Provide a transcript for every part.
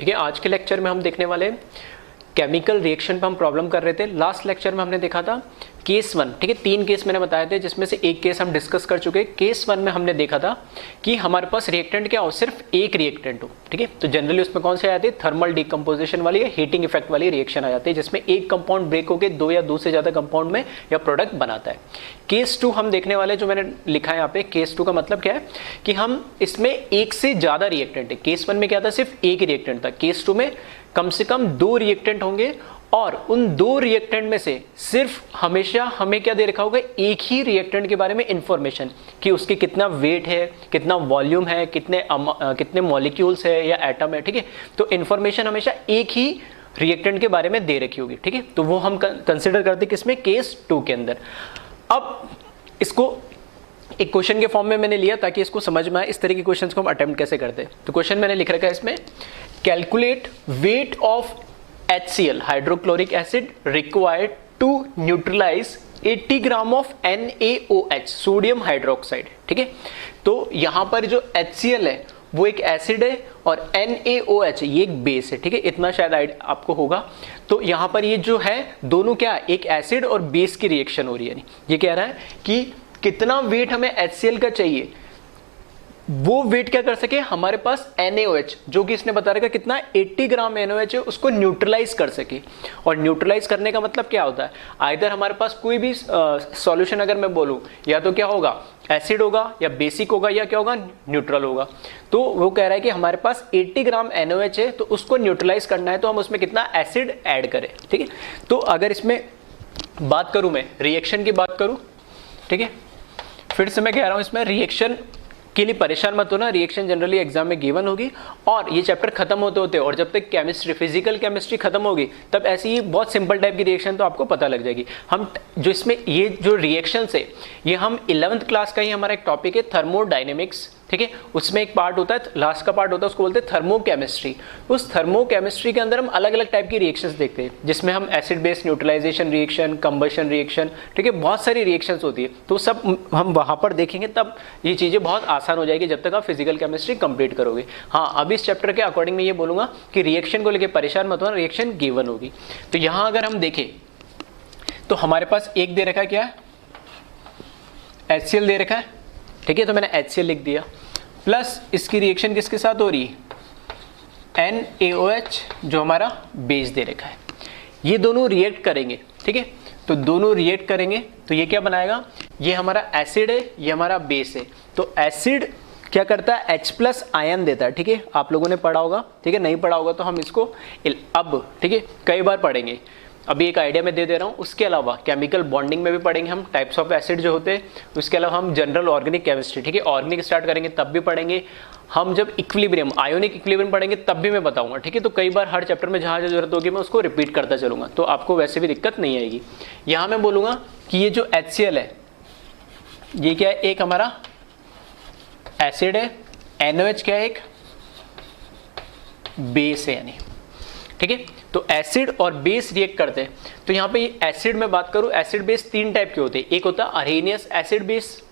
ठीक है, आज के लेक्चर में हम देखने वाले केमिकल रिएक्शन पे हम प्रॉब्लम कर रहे थे। लास्ट लेक्चर में हमने देखा था केस 1, ठीक है, 3 केस मैंने बताए थे जिसमें से एक केस हम डिस्कस कर चुके। केस 1 में हमने देखा था कि हमारे पास रिएक्टेंट क्या हो, सिर्फ एक रिएक्टेंट हो, ठीक है। तो जनरली उसमें कौन से आ जाती है, थर्मल डिकम्पोजिशन वाली या हीटिंग इफेक्ट वाली रिएक्शन आ जाती है, जिसमें एक कंपाउंड ब्रेक होकर 2 या 2 से ज्यादा कंपाउंड में या प्रोडक्ट बनाता है। केस 2 हम देखने वाले, जो मैंने लिखा है यहाँ पे, केस 2 का मतलब क्या है कि हम इसमें एक से ज्यादा रिएक्टेंट है। केस 1 में क्या था, सिर्फ एक रिएक्टेंट था। केस 2 में कम से कम 2 रिएक्टेंट होंगे और उन 2 रिएक्टेंट में से सिर्फ हमेशा हमें क्या दे रखा होगा, एक ही रिएक्टेंट के बारे में इंफॉर्मेशन कि उसके कितना वेट है, कितना वॉल्यूम है, कितने मॉलिक्यूल्स है या एटम है, ठीक है। तो इंफॉर्मेशन हमेशा एक ही रिएक्टेंट के बारे में दे रखी होगी, ठीक है। तो वो हम कंसिडर करते हैं किसमें, केस 2 के अंदर। अब इसको एक क्वेश्चन के फॉर्म में मैंने लिया ताकि इसको समझ में आए इस तरह के क्वेश्चंस को हम अटेम्प्ट कैसे करते हैं। तो क्वेश्चन मैंने लिख रखा है इसमें, calculate weight of HCl hydrochloric acid required to neutralise 80 gram of NaOH sodium hydroxide, ठीक है। तो यहां पर जो HCl है वो एक एसिड है और NaOH ये एक बेस है, ठीक है। इतना शायद आपको होगा। तो यहां पर ये जो है दोनों क्या, एक एसिड और बेस की रिएक्शन हो रही है। ये कह रहा है कि कितना वेट हमें HCl का चाहिए, वो वेट क्या कर सके हमारे पास NaOH, जो कि इसने बता रखा कितना 80 ग्राम NaOH है, उसको न्यूट्रलाइज कर सके। और न्यूट्रलाइज करने का मतलब क्या होता है, आइदर हमारे पास कोई भी सॉल्यूशन अगर मैं बोलूं, या तो क्या होगा, एसिड होगा या बेसिक होगा या क्या होगा, न्यूट्रल होगा। तो वो कह रहा है कि हमारे पास 80 ग्राम NaOH है, तो उसको न्यूट्रलाइज करना है, तो हम उसमें कितना एसिड ऐड करें, ठीक है। तो अगर इसमें बात करूं, मैं रिएक्शन की बात करूं, ठीक है, फिर से मैं कह रहा हूं इसमें रिएक्शन के लिए परेशान मत होना, रिएक्शन जनरली एग्जाम में गिवन होगी और ये चैप्टर खत्म होते होते और जब तक केमिस्ट्री फिजिकल केमिस्ट्री खत्म होगी तब ऐसी ही बहुत सिंपल टाइप की रिएक्शन तो आपको पता लग जाएगी। हम जो इसमें ये जो रिएक्शन है ये हम 11th क्लास का ही हमारा एक टॉपिक है थर्मोडायनेमिक्स, ठीक है। उसमें एक पार्ट होता है, लास्ट का पार्ट होता है, उसको बोलते हैं थर्मोकेमिस्ट्री। उस थर्मोकेमिस्ट्री के अंदर हम अलग अलग टाइप की रिएक्शंस देखते हैं, जिसमें हम acid base neutralisation reaction, combustion reaction, ठीक है, बहुत सारी रिएक्शंस होती है। तो सब हम वहां पर देखेंगे, तब ये चीजें बहुत आसान हो जाएगी जब तक आप फिजिकल केमिस्ट्री कंप्लीट करोगे। हाँ, अभी इस चैप्टर के अकॉर्डिंग मैं ये बोलूंगा कि रिएक्शन को लेकर परेशान मत होना, रिएक्शन गिवन होगी। तो यहां अगर हम देखें तो हमारे पास एक दे रखा क्या है, HCl दे रखा है, ठीक है। तो मैंने HCl लिख दिया, प्लस इसकी रिएक्शन किसके साथ हो रही है, NaOH जो हमारा बेस दे रखा है। ये दोनों रिएक्ट करेंगे, ठीक है। तो दोनों रिएक्ट करेंगे तो ये क्या बनाएगा, ये हमारा एसिड है, ये हमारा बेस है। तो एसिड क्या करता है, H+ आयन देता है, ठीक है। आप लोगों ने पढ़ा होगा, ठीक है, नहीं पढ़ा होगा तो हम इसको अब, ठीक है, कई बार पढ़ेंगे। अभी एक आइडिया मैं दे दे रहा हूँ, उसके अलावा केमिकल बॉन्डिंग में भी पढ़ेंगे हम, टाइप्स ऑफ एसिड जो होते हैं। उसके अलावा हम जनरल ऑर्गेनिक केमिस्ट्री, ठीक है, ऑर्गेनिक स्टार्ट करेंगे तब भी पढ़ेंगे। हम जब इक्विलिब्रियम आयोनिक इक्विलिब्रियम पढ़ेंगे तब भी मैं बताऊंगा, ठीक है। तो कई बार हर चैप्टर में जहाँ जरूरत होगी मैं उसको रिपीट करता चलूंगा, तो आपको वैसे भी दिक्कत नहीं आएगी। यहाँ मैं बोलूंगा कि ये जो HCl है ये क्या है, एक हमारा एसिड है, NaOH क्या है, एक बेस है यानी, ठीक है। तो एसिड और बेस रिएक्ट करते हैं। तो यहाँ पे एसिड में बात करूं, एसिड बेस 3 टाइप के होते हैं, एक होता है अरेनियस एसिड बेस,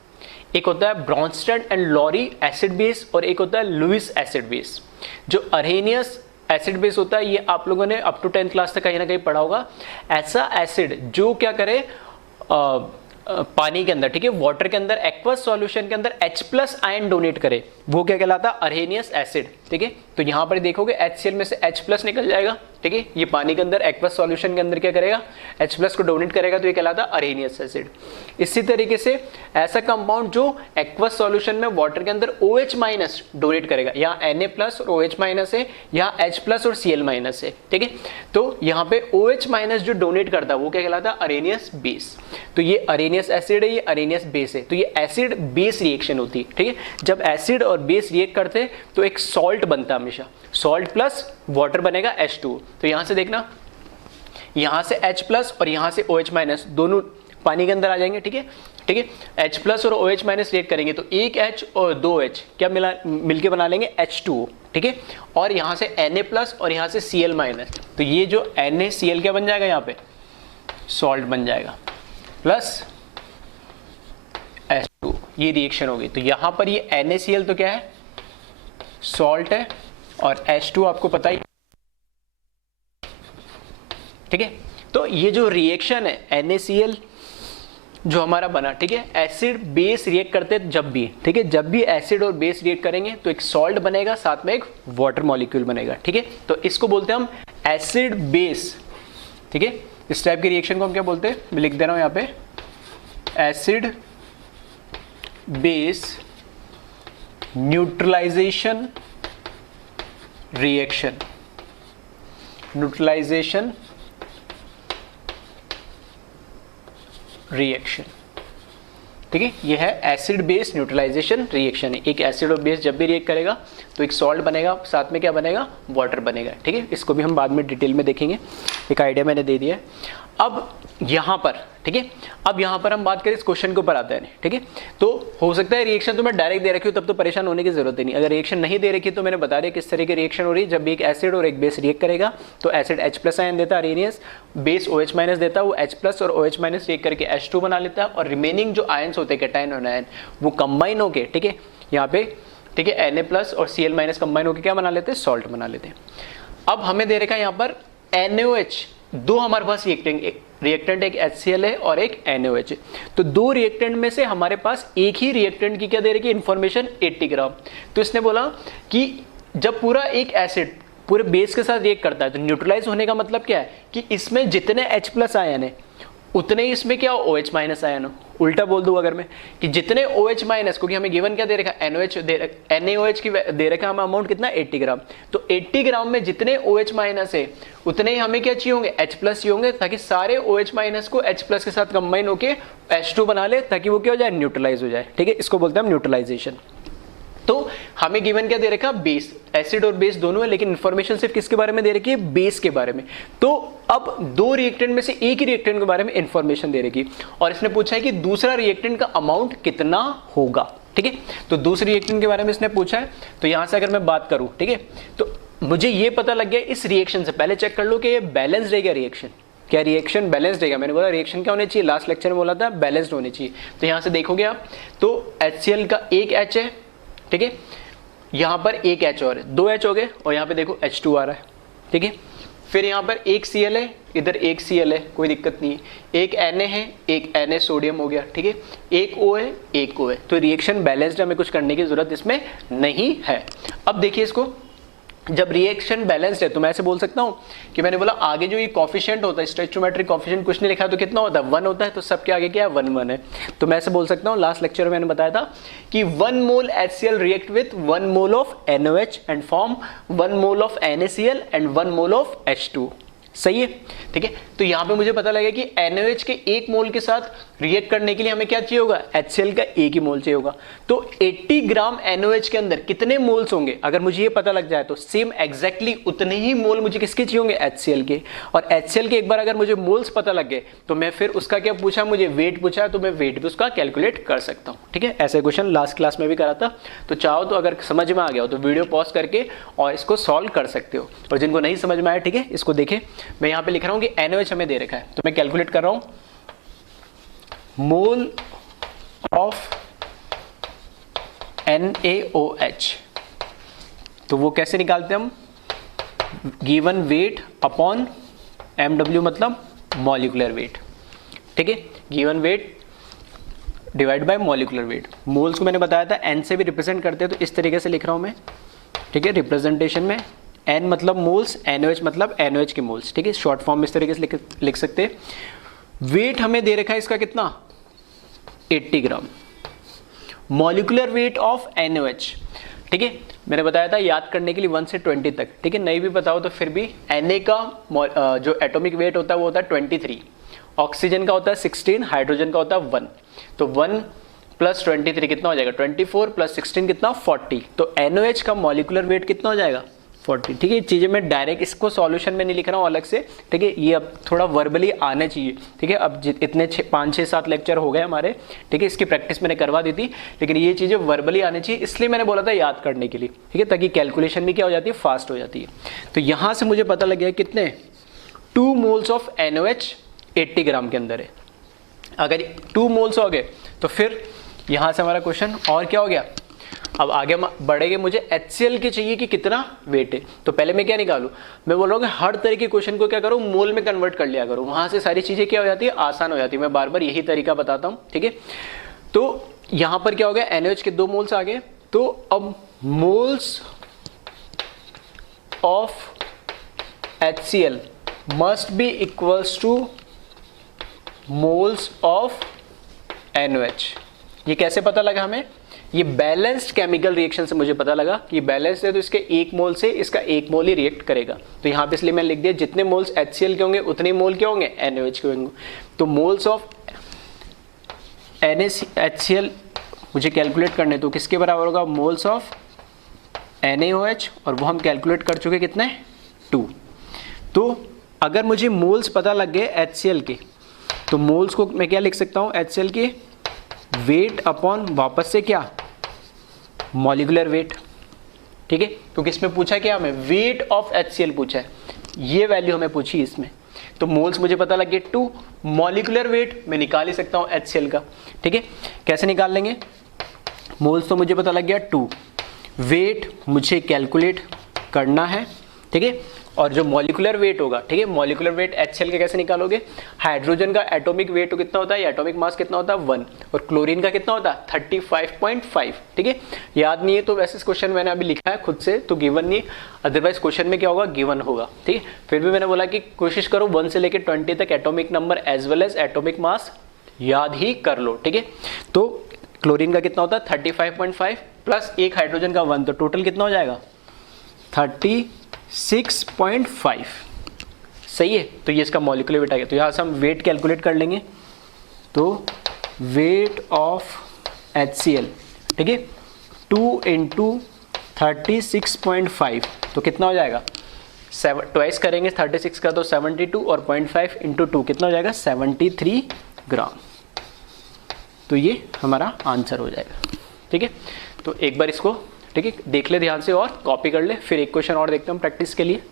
एक होता है Bronsted and Lowry acid base, और एक होता है लुईस एसिड बेस। जो अरेनियस एसिड बेस होता है ये आप लोगों ने अप टू 10th क्लास तक कहीं ना कहीं पढ़ा होगा। ऐसा एसिड जो क्या करे, पानी के अंदर, ठीक है, वाटर के अंदर, एक्वस सॉल्यूशन के अंदर H+ आयन डोनेट करे, वो क्या कहलाता है, अरेनियस एसिड, ठीक है। तो यहां पर देखोगे HCl में से H+ निकल जाएगा, ठीक है। ये पानी के अंदर एक्वस सॉल्यूशन के अंदर क्या करेगा, H+ को डोनेट करेगा, तो ये कहलाता है अरेनियस एसिड। इसी तरीके से ऐसा कंपाउंड जो एक्वस सॉल्यूशन में वाटर के अंदर OH- डोनेट करेगा, यहाँ Na+ और OH- है, यहाँ H+ और Cl- है, ठीक है। तो यहाँ पे OH- जो डोनेट करता है वो क्या कहलाता है, अरेनियस बेस। तो ये अरेनियस एसिड है, ये अरेनियस बेस है। तो ये एसिड बेस रिएक्शन होती है, ठीक है। जब एसिड और बेस रिएक्ट करते हैं तो एक सॉल्ट बनता है, हमेशा सॉल्ट प्लस वाटर बनेगा H2। तो यहां से देखना, यहां से H+ और यहां से OH- दोनों पानी के अंदर आ जाएंगे, ठीक है, ठीक है। H+ और OH- रिएक्ट करेंगे तो एक H और 2 H क्या मिलके बना लेंगे H2O, ठीक है। और यहां से Na+ और यहां से Cl-, तो ये जो NaCl क्या बन जाएगा, यहाँ पे सॉल्ट बन जाएगा, प्लस H2, ये रिएक्शन होगी। तो यहां पर ये NaCl तो क्या है, सॉल्ट है, और H2 आपको पता ही ठीक है। तो ये जो रिएक्शन है NaCl जो हमारा बना, ठीक है, एसिड बेस रिएक्ट करते हैं जब भी, ठीक है, जब भी एसिड और बेस रिएक्ट करेंगे तो एक सॉल्ट बनेगा, साथ में एक वाटर मॉलिक्यूल बनेगा, ठीक है। तो इसको बोलते हैं हम एसिड बेस, ठीक है। इस टाइप के रिएक्शन को हम क्या बोलते हैं, मैं लिख दे रहा हूं यहां पे, acid base neutralisation reaction, neutralisation reaction, ठीक है। ये है एसिड बेस न्यूट्रलाइजेशन रिएक्शन है। एक एसिड और बेस जब भी रिएक्ट करेगा तो एक सॉल्ट बनेगा, साथ में क्या बनेगा, वाटर बनेगा, ठीक है। इसको भी हम बाद में डिटेल में देखेंगे, एक आइडिया मैंने दे दिया है। अब यहाँ पर, ठीक है, अब यहाँ पर हम बात करें इस क्वेश्चन के ऊपर आते हैं, ठीक है। तो हो सकता है रिएक्शन तो मैं डायरेक्ट दे रखी हूँ, तब तो परेशान होने की जरूरत ही नहीं। अगर रिएक्शन नहीं दे रखी तो मैंने बता दिया किस तरह की रिएक्शन हो रही है। जब भी एक एसिड और एक बेस रिएक्ट करेगा तो एसिड H+ आयन देता है अरेनियस, बेस OH- देता है, वो H+ और OH- रिएक्ट करके H2 बना लेता है, और रिमेनिंग जो आयन्स होते हैं कैटायन और आयन वो कंबाइन होके, ठीक है, यहाँ पे, ठीक है, Na+ और Cl- कंबाइन होकर क्या बना लेते हैं, सॉल्ट बना लेते हैं। अब हमें दे रखा है यहाँ पर NaOH, दो हमारे पास रिएक्टेंट एक HCl है और एक NaOH है। तो दो रिएक्टेंट में से हमारे पास एक ही रिएक्टेंट की क्या दे रखी है इन्फॉर्मेशन, 80 ग्राम। तो इसने बोला कि जब पूरा एक एसिड पूरे बेस के साथ रिएक्ट करता है तो न्यूट्रलाइज होने का मतलब क्या है कि इसमें जितने H+ आयन है उतने ही इसमें क्या OH- आयन हो। उल्टा बोल दूं अगर मैं कि जितने OH-, क्योंकि हमें गिवन क्या दे रखा है, NaOH की दे रखा है हमें अमाउंट कितना, 80 ग्राम। तो 80 ग्राम में जितने OH- है उतने ही हमें क्या चाहिए होंगे, H+ चाहिए होंगे, ताकि सारे OH- को H+ के साथ कंबाइन होके H2 बना ले, ताकि वो क्या हो जाए, न्यूट्रलाइज हो जाए, ठीक है। इसको बोलते हैं हम न्यूट्रलाइजेशन। तो हमें गिवन क्या दे रखा, बेस, एसिड और बेस दोनों है, लेकिन इंफॉर्मेशन सिर्फ किसके बारे में दे रखी है, बेस के बारे में। तो अब दो रिएक्टेंट में से एक ही रिएक्टेंट के बारे में इंफॉर्मेशन दे रखी, और इसने पूछा है कि दूसरा रिएक्टेंट का अमाउंट कितना होगा, ठीक है। तो दूसरे रिएक्टेंट के बारे में इसने पूछा है। तो यहां से अगर मैं बात करूं, ठीक है, तो मुझे ये पता लग गया इस रिएक्शन से, पहले चेक कर लो कि ये बैलेंस रहेगा रिएक्शन, क्या रिएक्शन बैलेंस्ड रहेगा। मैंने बोला रिएक्शन क्या होनी चाहिए, लास्ट लेक्चर में बोला था बैलेंस्ड होनी चाहिए। तो यहां से देखोगे आप तो HCl का एक H है, ठीक है, यहां पर एक H और है, 2 H हो गए, और यहां पे देखो H2 आ रहा है, ठीक है। फिर यहां पर एक Cl है, इधर एक Cl है, कोई दिक्कत नहीं है। एक Na है, एक Na सोडियम हो गया, ठीक है। एक O है, एक O है। तो रिएक्शन बैलेंस्ड, हमें कुछ करने की जरूरत इसमें नहीं है। अब देखिए इसको, जब रिएक्शन बैलेंस्ड है तो मैं ऐसे बोल सकता हूं कि मैंने बोला आगे जो ये कोफिशिएंट होता है, स्टोइचियोमेट्रिक कोफिशिएंट कुछ नहीं लिखा है तो कितना होता है, 1 होता है। तो सबके आगे क्या है, 1 1 है। तो मैं ऐसे बोल सकता हूं, लास्ट लेक्चर में मैंने बताया था कि 1 मोल HCl react with 1 mole of NaOH and form 1 mole of NaCl and 1 mole of H2, सही है, ठीक है। तो यहां पे मुझे पता लगा कि NaOH के 1 मोल के साथ रिएक्ट करने के लिए हमें क्या चाहिए होगा, HCl का 1 ही मोल चाहिए होगा। तो 80 ग्राम NaOH के अंदर कितने मोल्स होंगे, अगर मुझे ये पता लग जाए तो सेम एग्जैक्टली उतने ही मोल मुझे किसके चाहिए होंगे, HCl के। और HCl के एक बार अगर मुझे मोल्स पता लग गए तो मैं फिर उसका क्या पूछा, मुझे वेट पूछा है, तो मैं वेट भी उसका कैलकुलेट कर सकता हूँ, ठीक है। ऐसे क्वेश्चन लास्ट क्लास में भी करा था। तो चाहो तो अगर समझ में आ गया हो तो वीडियो पॉज करके और इसको सॉल्व कर सकते हो, और जिनको नहीं समझ में आया, ठीक है, इसको देखें। मैं यहाँ पे लिख रहा हूँ कि NaOH हमें दे रखा है, तो मैं कैलकुलेट कर रहा हूँ मोल ऑफ NaOH। तो वो कैसे निकालते हैं हम, गिवन वेट अपॉन MW मतलब मॉलिक्यूलर वेट, ठीक है। Given weight divide by molecular weight. Moles को मैंने बताया था N से भी रिप्रेजेंट करते हैं, तो इस तरीके से लिख रहा हूं मैं, ठीक है। रिप्रेजेंटेशन में N मतलब मोल्स, NaOH मतलब NaOH के मोल्स, ठीक है। शॉर्ट फॉर्म में इस तरीके से लिख सकते हैं। वेट हमें दे रखा है इसका कितना, 80 ग्राम। मॉलिक्यूलर वेट ऑफ NaOH, ठीक है, मैंने बताया था याद करने के लिए 1 से 20 तक, ठीक है। नहीं भी बताओ तो फिर भी Na का जो एटॉमिक वेट होता है वो होता है 23, ऑक्सीजन का होता है 16, हाइड्रोजन का होता है 1। तो 1 + 23 कितना हो जाएगा, 24 + 16 कितना, 40। तो NaOH का मॉलिक्यूलर वेट कितना हो जाएगा, 40, ठीक है। चीजें मैं डायरेक्ट इसको सॉल्यूशन में नहीं लिख रहा हूँ अलग से, ठीक है। ये अब थोड़ा वर्बली आना चाहिए, ठीक है। अब इतने 5 6 7 लेक्चर हो गए हमारे, ठीक है। इसकी प्रैक्टिस मैंने करवा दी थी, लेकिन ये चीजें वर्बली आनी चाहिए, इसलिए मैंने बोला था याद करने के लिए, ठीक है, ताकि कैलकुलेशन भी क्या हो जाती है, फास्ट हो जाती है। तो यहां से मुझे पता लग गया कितने, 2 मोल्स ऑफ NaOH 80 ग्राम के अंदर है। अगर 2 मोल्स हो गए तो फिर यहां से हमारा क्वेश्चन और क्या हो गया, अब आगे बढ़ेंगे, मुझे HCl की चाहिए कि कितना वेट है, तो पहले मैं क्या निकालूं, मैं बोल रहा हूँ कि हर तरह के क्वेश्चन को क्या करूँ, मोल में कन्वर्ट कर लिया करूँ, वहां से सारी चीजें क्या हो जाती है, आसान हो जाती है। मैं बार बार यही तरीका बताता हूँ, ठीक है। तो यहां पर क्या हो गया, NaOH के 2 मोल्स आ गए, तो अब moles of HCl must be equals two moles of NaOH। ये कैसे पता लगा हमें, ये बैलेंस्ड केमिकल रिएक्शन से मुझे पता लगा कि बैलेंस है, तो इसके 1 मोल से इसका 1 मोल ही रिएक्ट करेगा। तो यहाँ पे इसलिए मैंने लिख दिया जितने मोल्स HCl के होंगे उतने मोल क्या होंगे, NaOH के होंगे। तो मोल्स ऑफ HCl मुझे कैलकुलेट करने, तो किसके बराबर होगा, मोल्स ऑफ NaOH, और वो हम कैलकुलेट कर चुके कितने, 2। तो अगर मुझे मोल्स पता लग गए HCl के, तो मोल्स को मैं क्या लिख सकता हूँ, HCl के वेट अपॉन वापस से क्या, मॉलिक्यूलर वेट, ठीक है। तो किसमें पूछा क्या हमें, वेट ऑफ HCl पूछा है, ये वैल्यू हमें पूछी इसमें। तो मोल्स मुझे पता लग गए 2, मॉलिक्यूलर वेट मैं निकाल ही सकता हूँ HCl का, ठीक है। कैसे निकाल लेंगे, मोल्स तो मुझे पता लग गया 2, वेट मुझे कैलकुलेट करना है, ठीक है। और जो मॉलिक्यूलर वेट होगा, ठीक है, मॉलिक्यूलर वेट HCl के कैसे निकालोगे, हाइड्रोजन का एटॉमिक वेट कितना होता है, एटॉमिक मास कितना होता है 1, और क्लोरीन का कितना होता है 35.5, ठीक है। याद नहीं है तो वैसे क्वेश्चन मैंने अभी लिखा है खुद से, तो गिवन नहीं, अदरवाइज क्वेश्चन में क्या होगा, गिवन होगा, ठीक है। फिर भी मैंने बोला कि कोशिश करो 1 से लेकर 20 तक atomic number as well as atomic mass याद ही कर लो, ठीक है। तो क्लोरीन का कितना होता है 35.5 प्लस एक हाइड्रोजन का 1, तो टोटल कितना हो जाएगा 36.5, सही है। तो ये इसका मॉलिक्यूलर वेट आ गया। तो यहाँ से हम वेट कैलकुलेट कर लेंगे, तो वेट ऑफ HCl, ठीक है, 2 × 36.5, तो कितना हो जाएगा, 7 ट्वाइस करेंगे 36 का तो 72, और 0.5 × 2 कितना हो जाएगा 73 ग्राम। तो ये हमारा आंसर हो जाएगा, ठीक है। तो एक बार इसको, ठीक है, देख ले ध्यान से और कॉपी कर ले, फिर एक क्वेश्चन और देखते हैं प्रैक्टिस के लिए।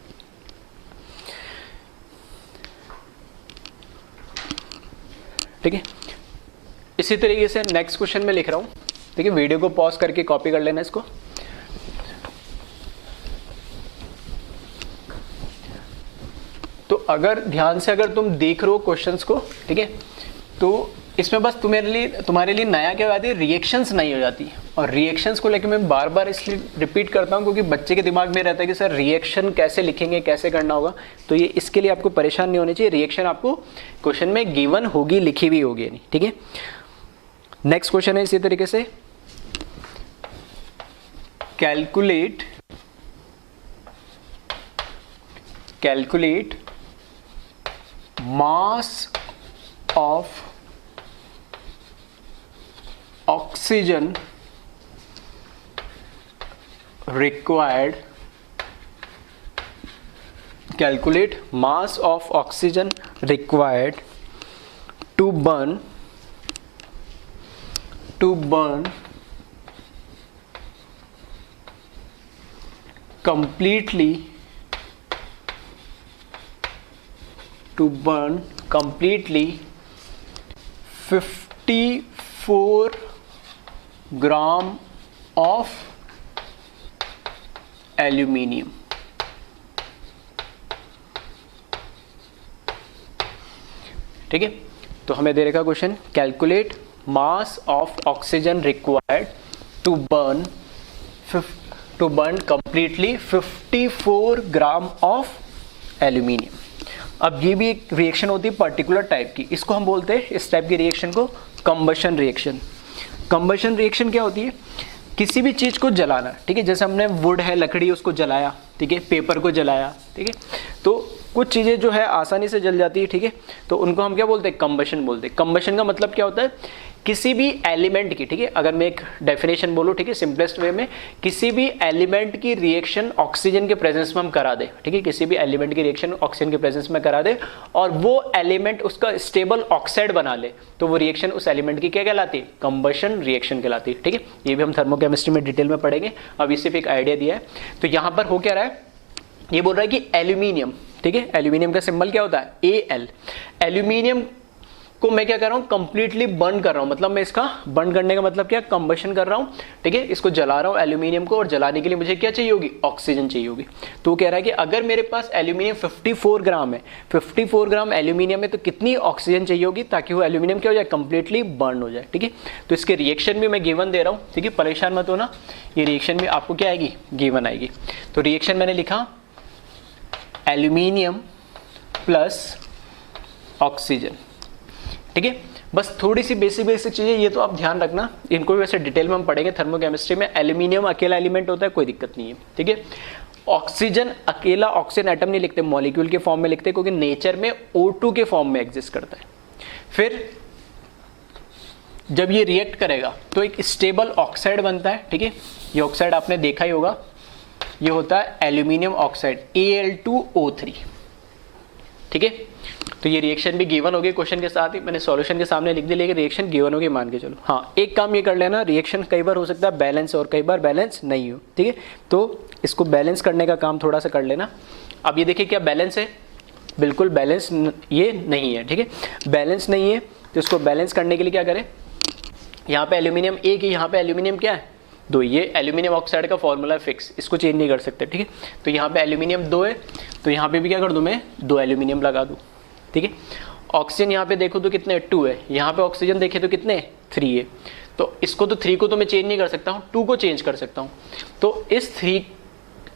ठीक है, इसी तरीके से नेक्स्ट क्वेश्चन में लिख रहा हूं, ठीक है। वीडियो को पॉज करके कॉपी कर लेना इसको। तो अगर ध्यान से अगर तुम देख रहे हो क्वेश्चंस को, ठीक है, तो इसमें बस तुम्हारे लिए नया क्या हो जाती है, रिएक्शंस नहीं हो जाती। और रिएक्शंस को लेकर मैं बार बार इसलिए रिपीट करता हूँ क्योंकि बच्चे के दिमाग में रहता है कि सर रिएक्शन कैसे लिखेंगे, कैसे करना होगा। तो ये इसके लिए आपको परेशान नहीं होनी चाहिए, रिएक्शन आपको क्वेश्चन में गिवन होगी, लिखी हुई होगी नहीं, ठीक है। नेक्स्ट क्वेश्चन है इसी तरीके से, calculate mass of oxygen required, calculate mass of oxygen required to burn completely 54 gram of aluminium. ठीक है, तो हमें दे रखा question, calculate mass of oxygen required to burn completely 54 gram of aluminium. अब ये भी एक रिएक्शन होती है पर्टिकुलर टाइप की, इसको हम बोलते हैं, इस टाइप की रिएक्शन को कंबशन रिएक्शन। कंबशन रिएक्शन क्या होती है, किसी भी चीज को जलाना, ठीक है, जैसे हमने वुड है, लकड़ी, उसको जलाया, ठीक है, पेपर को जलाया, ठीक है, तो कुछ चीजें जो है आसानी से जल जाती है, ठीक है, तो उनको हम क्या बोलते हैं, कंबशन बोलते हैं। कंबशन का मतलब क्या होता है, किसी भी एलिमेंट की, ठीक है, अगर मैं एक डेफिनेशन बोलूं, ठीक है, सिंपलेस्ट वे में, किसी भी एलिमेंट की रिएक्शन ऑक्सीजन के प्रेजेंस में हम करा दे, ठीक है, किसी भी एलिमेंट की रिएक्शन ऑक्सीजन के प्रेजेंस में करा दे और वो एलिमेंट उसका स्टेबल ऑक्साइड बना ले, तो वो रिएक्शन उस एलिमेंट की क्या कहलाती है, कंबशन रिएक्शन कहलाती है। ठीक है, ये भी हम थर्मोकेमिस्ट्री में डिटेल में पढ़ेंगे, अभी सिर्फ एक आइडिया दिया है। तो यहां पर हो क्या रहा है, ये बोल रहा है कि एल्यूमिनियम, ठीक है, एल्यूमिनियम का सिंबल क्या होता है, Al। एल्यूमिनियम को मैं क्या कर रहा हूँ, कंप्लीटली बर्न कर रहा हूँ, मतलब मैं इसका बर्न करने का मतलब क्या, कंबशन कर रहा हूँ, ठीक है, इसको जला रहा हूँ एल्यूमिनियम को, और जलाने के लिए मुझे क्या चाहिए होगी, ऑक्सीजन चाहिए होगी। तो वो कह रहा है कि अगर मेरे पास एल्यूमिनियम 54 ग्राम है, 54 ग्राम एल्यूमिनियम है, तो कितनी ऑक्सीजन चाहिए होगी ताकि वो एल्यूमिनियम क्या हो जाए, कंप्लीटली बर्न हो जाए, ठीक है। तो इसके रिएक्शन भी मैं गिवन दे रहा हूँ, ठीक है, परेशान मत होना, ये रिएक्शन भी आपको क्या आएगी, गिवन आएगी। तो रिएक्शन मैंने लिखा एल्यूमिनियम प्लस ऑक्सीजन, ठीक है। बस थोड़ी सी बेसिक चीजें ये तो आप ध्यान रखना, इनको भी वैसे डिटेल में हम पढ़ेंगे थर्मोकेमिस्ट्री में। एल्यूमिनियम अकेला एलिमेंट होता है, कोई दिक्कत नहीं है, ठीक है। ऑक्सीजन अकेला ऑक्सीजन एटम नहीं लिखते, मॉलिक्यूल के फॉर्म में लिखते हैं, क्योंकि नेचर में O2 के फॉर्म में एग्जिस्ट करता है। फिर जब ये रिएक्ट करेगा तो एक स्टेबल ऑक्साइड बनता है, ठीक है। ये ऑक्साइड आपने देखा ही होगा, ये होता है एल्यूमिनियम ऑक्साइड Al2O3, ठीक है। तो ये रिएक्शन भी गिवन होगी क्वेश्चन के साथ ही, मैंने सॉल्यूशन के सामने लिख दिया, लेकिन रिएक्शन गिवन होगी मान के चलो। हाँ, एक काम ये कर लेना, रिएक्शन कई बार हो सकता है बैलेंस और कई बार बैलेंस नहीं हो, ठीक है। तो इसको बैलेंस करने का काम थोड़ा सा कर लेना। अब ये देखिए क्या बैलेंस है, बिल्कुल बैलेंस ये नहीं है, ठीक है, बैलेंस नहीं है। तो इसको बैलेंस करने के लिए क्या करें, यहाँ पे एल्यूमिनियम एक ही, यहाँ पे एल्यूमिनियम क्या है, 2। ये एल्यूमिनियम ऑक्साइड का फॉर्मूला फिक्स, इसको चेंज नहीं कर सकते, ठीक है। तो यहाँ पे एल्यूमिनियम 2 है, तो यहाँ पे भी क्या कर दूँ मैं, 2 एल्यूमिनियम लगा दूँ, ठीक है। ऑक्सीजन यहाँ पे देखो तो कितने 2 है, यहाँ पे ऑक्सीजन देखे तो कितने 3 है। तो इसको तो 3 को तो मैं चेंज नहीं कर सकता हूँ, 2 को चेंज कर सकता हूँ। तो इस 3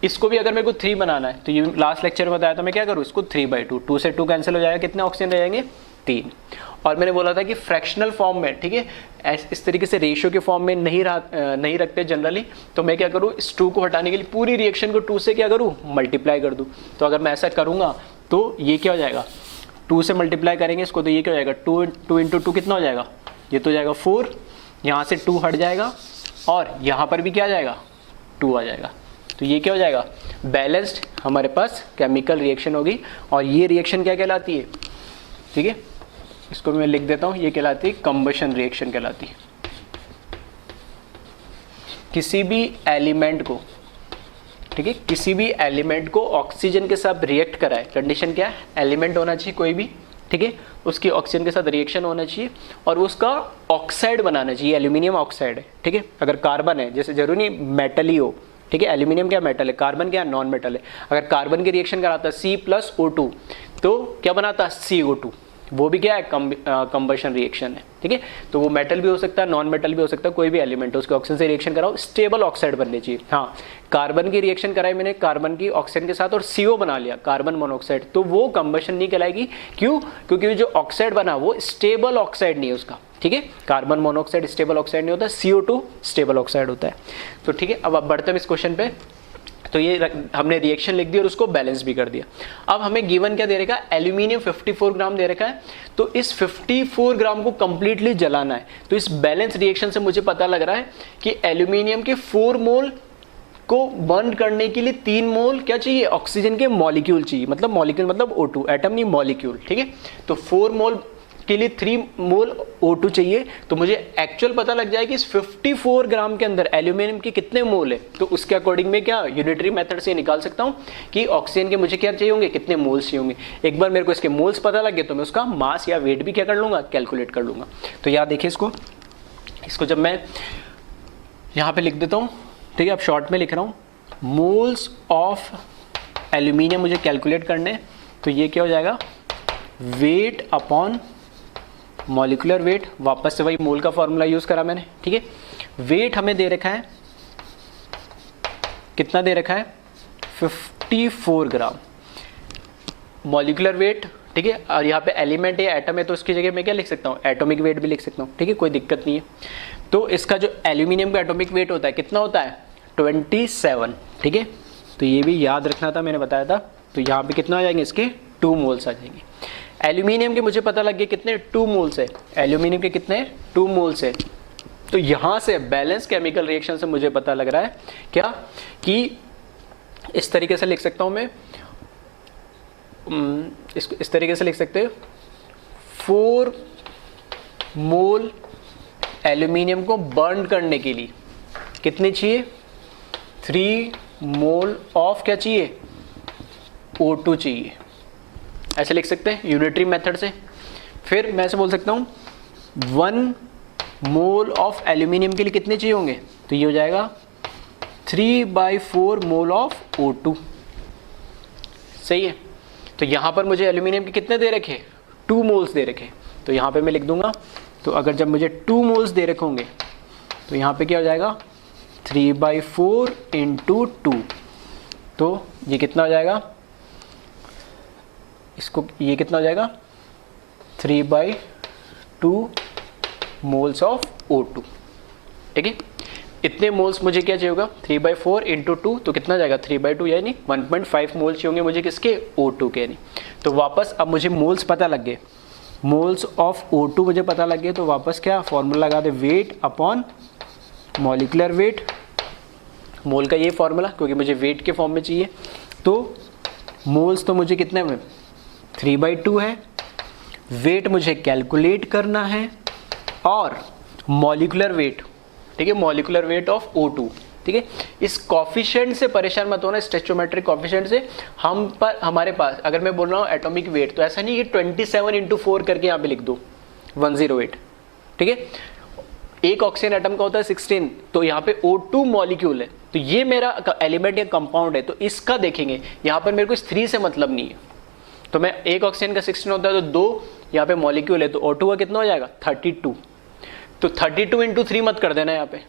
इसको भी अगर मेरे को 3 बनाना है, तो ये लास्ट लेक्चर में बताया था, मैं क्या करूँ, इसको 3/2, 2 से 2 कैंसिल हो जाएगा, कितने ऑक्सीजन रह जाएंगे, 3। और मैंने बोला था कि फ्रैक्शनल फॉर्म में, ठीक है, इस तरीके से रेशियो के फॉर्म में नहीं रखते जनरली। तो मैं क्या करूँ, इस 2 को हटाने के लिए पूरी रिएक्शन को 2 से क्या करूँ, मल्टीप्लाई कर दूँ। तो अगर मैं ऐसा करूँगा तो ये क्या हो जाएगा, 2 से मल्टीप्लाई करेंगे इसको, तो ये क्या हो जाएगा, 2 इंटू 2 कितना हो जाएगा, ये तो हो जाएगा 4, यहाँ से 2 हट जाएगा, और यहाँ पर भी क्या आ जाएगा, 2 आ जाएगा। तो ये क्या हो जाएगा, बैलेंस्ड हमारे पास केमिकल रिएक्शन होगी। और ये रिएक्शन क्या कहलाती है, ठीक है, इसको मैं लिख देता हूँ, ये कहलाती है कंबशन रिएक्शन कहलाती है। किसी भी एलिमेंट को, ठीक है, किसी भी एलिमेंट को ऑक्सीजन के साथ रिएक्ट कराए, कंडीशन क्या है, एलिमेंट होना चाहिए कोई भी, ठीक है, उसकी ऑक्सीजन के साथ रिएक्शन होना चाहिए, और उसका ऑक्साइड बनाना चाहिए, एल्यूमिनियम ऑक्साइड है, ठीक है। अगर कार्बन है, जैसे जरूरी नहीं मेटल ही हो, ठीक है, एल्यूमिनियम क्या मेटल है, कार्बन क्या नॉन मेटल है। अगर कार्बन की रिएक्शन कराता है C+O2, तो क्या बनाता है, CO2, वो भी क्या है, कंबशन रिएक्शन है, ठीक है। तो वो मेटल भी हो सकता है, नॉन मेटल भी हो सकता है, कोई भी एलिमेंट हो, उसके ऑक्सीजन से रिएक्शन कराओ, स्टेबल ऑक्साइड बननी चाहिए। हाँ, कार्बन की रिएक्शन कराई मैंने कार्बन की ऑक्सीजन के साथ और CO बना लिया, कार्बन मोनोऑक्साइड, तो वो कंबशन नहीं कहलाएगी। क्यों, क्योंकि जो ऑक्साइड बना वो स्टेबल ऑक्साइड नहीं है उसका, ठीक है। कार्बन मोनोऑक्साइड स्टेबल ऑक्साइड नहीं होता, CO2 स्टेबल ऑक्साइड होता है। तो ठीक है, अब आप बढ़ते हैं इस क्वेश्चन पे। तो ये हमने रिएक्शन लिख दी और उसको बैलेंस भी कर दिया। अब हमें गिवन क्या दे रखा है, एल्यूमिनियम 54 ग्राम दे रखा है। तो इस 54 ग्राम को कंप्लीटली जलाना है। तो इस बैलेंस रिएक्शन से मुझे पता लग रहा है कि एल्यूमिनियम के 4 मोल को बर्न करने के लिए 3 मोल क्या चाहिए, ऑक्सीजन के मॉलिक्यूल चाहिए, मतलब मॉलिक्यूल मतलब O2, एटम नहीं मॉलिक्यूल, ठीक है। तो 4 मोल के लिए 3 मोल O2 चाहिए। तो मुझे एक्चुअल पता लग जाएगा कि इस 54 ग्राम के अंदर एल्यूमिनियम के कितने मोल है। तो उसके अकॉर्डिंग में क्या यूनिटरी मेथड से निकाल सकता हूं कि ऑक्सीजन के मुझे क्या चाहिए होंगे, कितने मोल्स चाहिए होंगे। एक बार मेरे को इसके मोल्स पता लग गए तो मैं उसका मास या वेट भी क्या कर लूंगा, कैलकुलेट कर लूंगा। तो याद देखिए इसको जब मैं यहाँ पे लिख देता हूँ, ठीक है, अब शॉर्ट में लिख रहा हूँ, मोल्स ऑफ एल्यूमिनियम मुझे कैलकुलेट करने। तो ये क्या हो जाएगा, वेट अपॉन मॉलिक्यूलर वेट, वापस से वही मोल का फॉर्मूला यूज करा मैंने, ठीक है। वेट हमें दे रखा है, कितना दे रखा है, 54 ग्राम मॉलिक्यूलर वेट, ठीक है। और यहाँ पे एलिमेंट है, एटम है, तो उसकी जगह मैं क्या लिख सकता हूँ, एटॉमिक वेट भी लिख सकता हूँ, ठीक है, कोई दिक्कत नहीं है। तो इसका जो एल्यूमिनियम का एटॉमिक वेट होता है कितना होता है, 27, ठीक है। तो ये भी याद रखना था, मैंने बताया था। तो यहाँ पे कितना आ जाएंगे, इसके 2 मोल्स आ जाएंगे। एल्यूमिनियम के मुझे पता लग गया कितने, 2 मोल्स है, एल्यूमिनियम के कितने 2 मोल्स है। तो यहाँ से बैलेंस केमिकल रिएक्शन से मुझे पता लग रहा है क्या, कि इस तरीके से लिख सकता हूँ मैं, इसको इस तरीके से लिख सकते हैं, 4 मोल एल्यूमिनियम को बर्न करने के लिए कितनी चाहिए, 3 मोल ऑफ क्या चाहिए, O2 चाहिए। ऐसे लिख सकते हैं यूनिटरी मेथड से। फिर मैं ऐसे बोल सकता हूँ 1 मोल ऑफ एल्यूमिनियम के लिए कितने चाहिए होंगे, तो ये हो जाएगा 3/4 मोल ऑफ O2। सही है। तो यहाँ पर मुझे एल्यूमिनियम के कितने दे रखे, 2 मोल्स दे रखे, तो यहाँ पे मैं लिख दूंगा। तो अगर जब मुझे 2 मोल्स दे रखे होंगे तो यहाँ पे क्या हो जाएगा 3/4 × 2, तो ये कितना हो जाएगा, इसको ये कितना हो जाएगा 3/2 मोल्स ऑफ O2। ठीक है, इतने मोल्स मुझे क्या चाहिए होगा 3/4 × 2, तो कितना जाएगा 3/2 यानी 1.5 मोल्स चाहिए होंगे मुझे किसके, O2 के। नहीं तो वापस अब मुझे मोल्स पता लग गए, मोल्स ऑफ O2 मुझे पता लग गए, तो वापस क्या फॉर्मूला लगा दे, वेट अपॉन मॉलिकुलर वेट। मोल का ये फॉर्मूला क्योंकि मुझे वेट के फॉर्म में चाहिए, तो मोल्स तो मुझे कितने में 3/2 है, वेट मुझे कैलकुलेट करना है, और मॉलिकुलर वेट, ठीक है, मॉलिकुलर वेट ऑफ O2। ठीक है, इस कॉफिशिएंट से परेशान मत होना, स्टोइचियोमेट्रिक कॉफिशिएंट से। हमारे पास अगर मैं बोल रहा हूँ एटॉमिक वेट, तो ऐसा नहीं कि 27 × 4 करके यहाँ पे लिख दो 108। ठीक है, एक ऑक्सीजन एटम का होता है 16, तो यहाँ पे O2 मॉलिक्यूल है, तो ये मेरा एलिमेंट या कंपाउंड है, तो इसका देखेंगे। यहाँ पर मेरे को इस 3 से मतलब नहीं है, तो मैं एक ऑक्सीजन का 16 होता है तो 2 यहाँ पे मॉलिक्यूल है, तो O2 का कितना हो जाएगा 32। तो 32 × 3 मत कर देना, यहाँ पे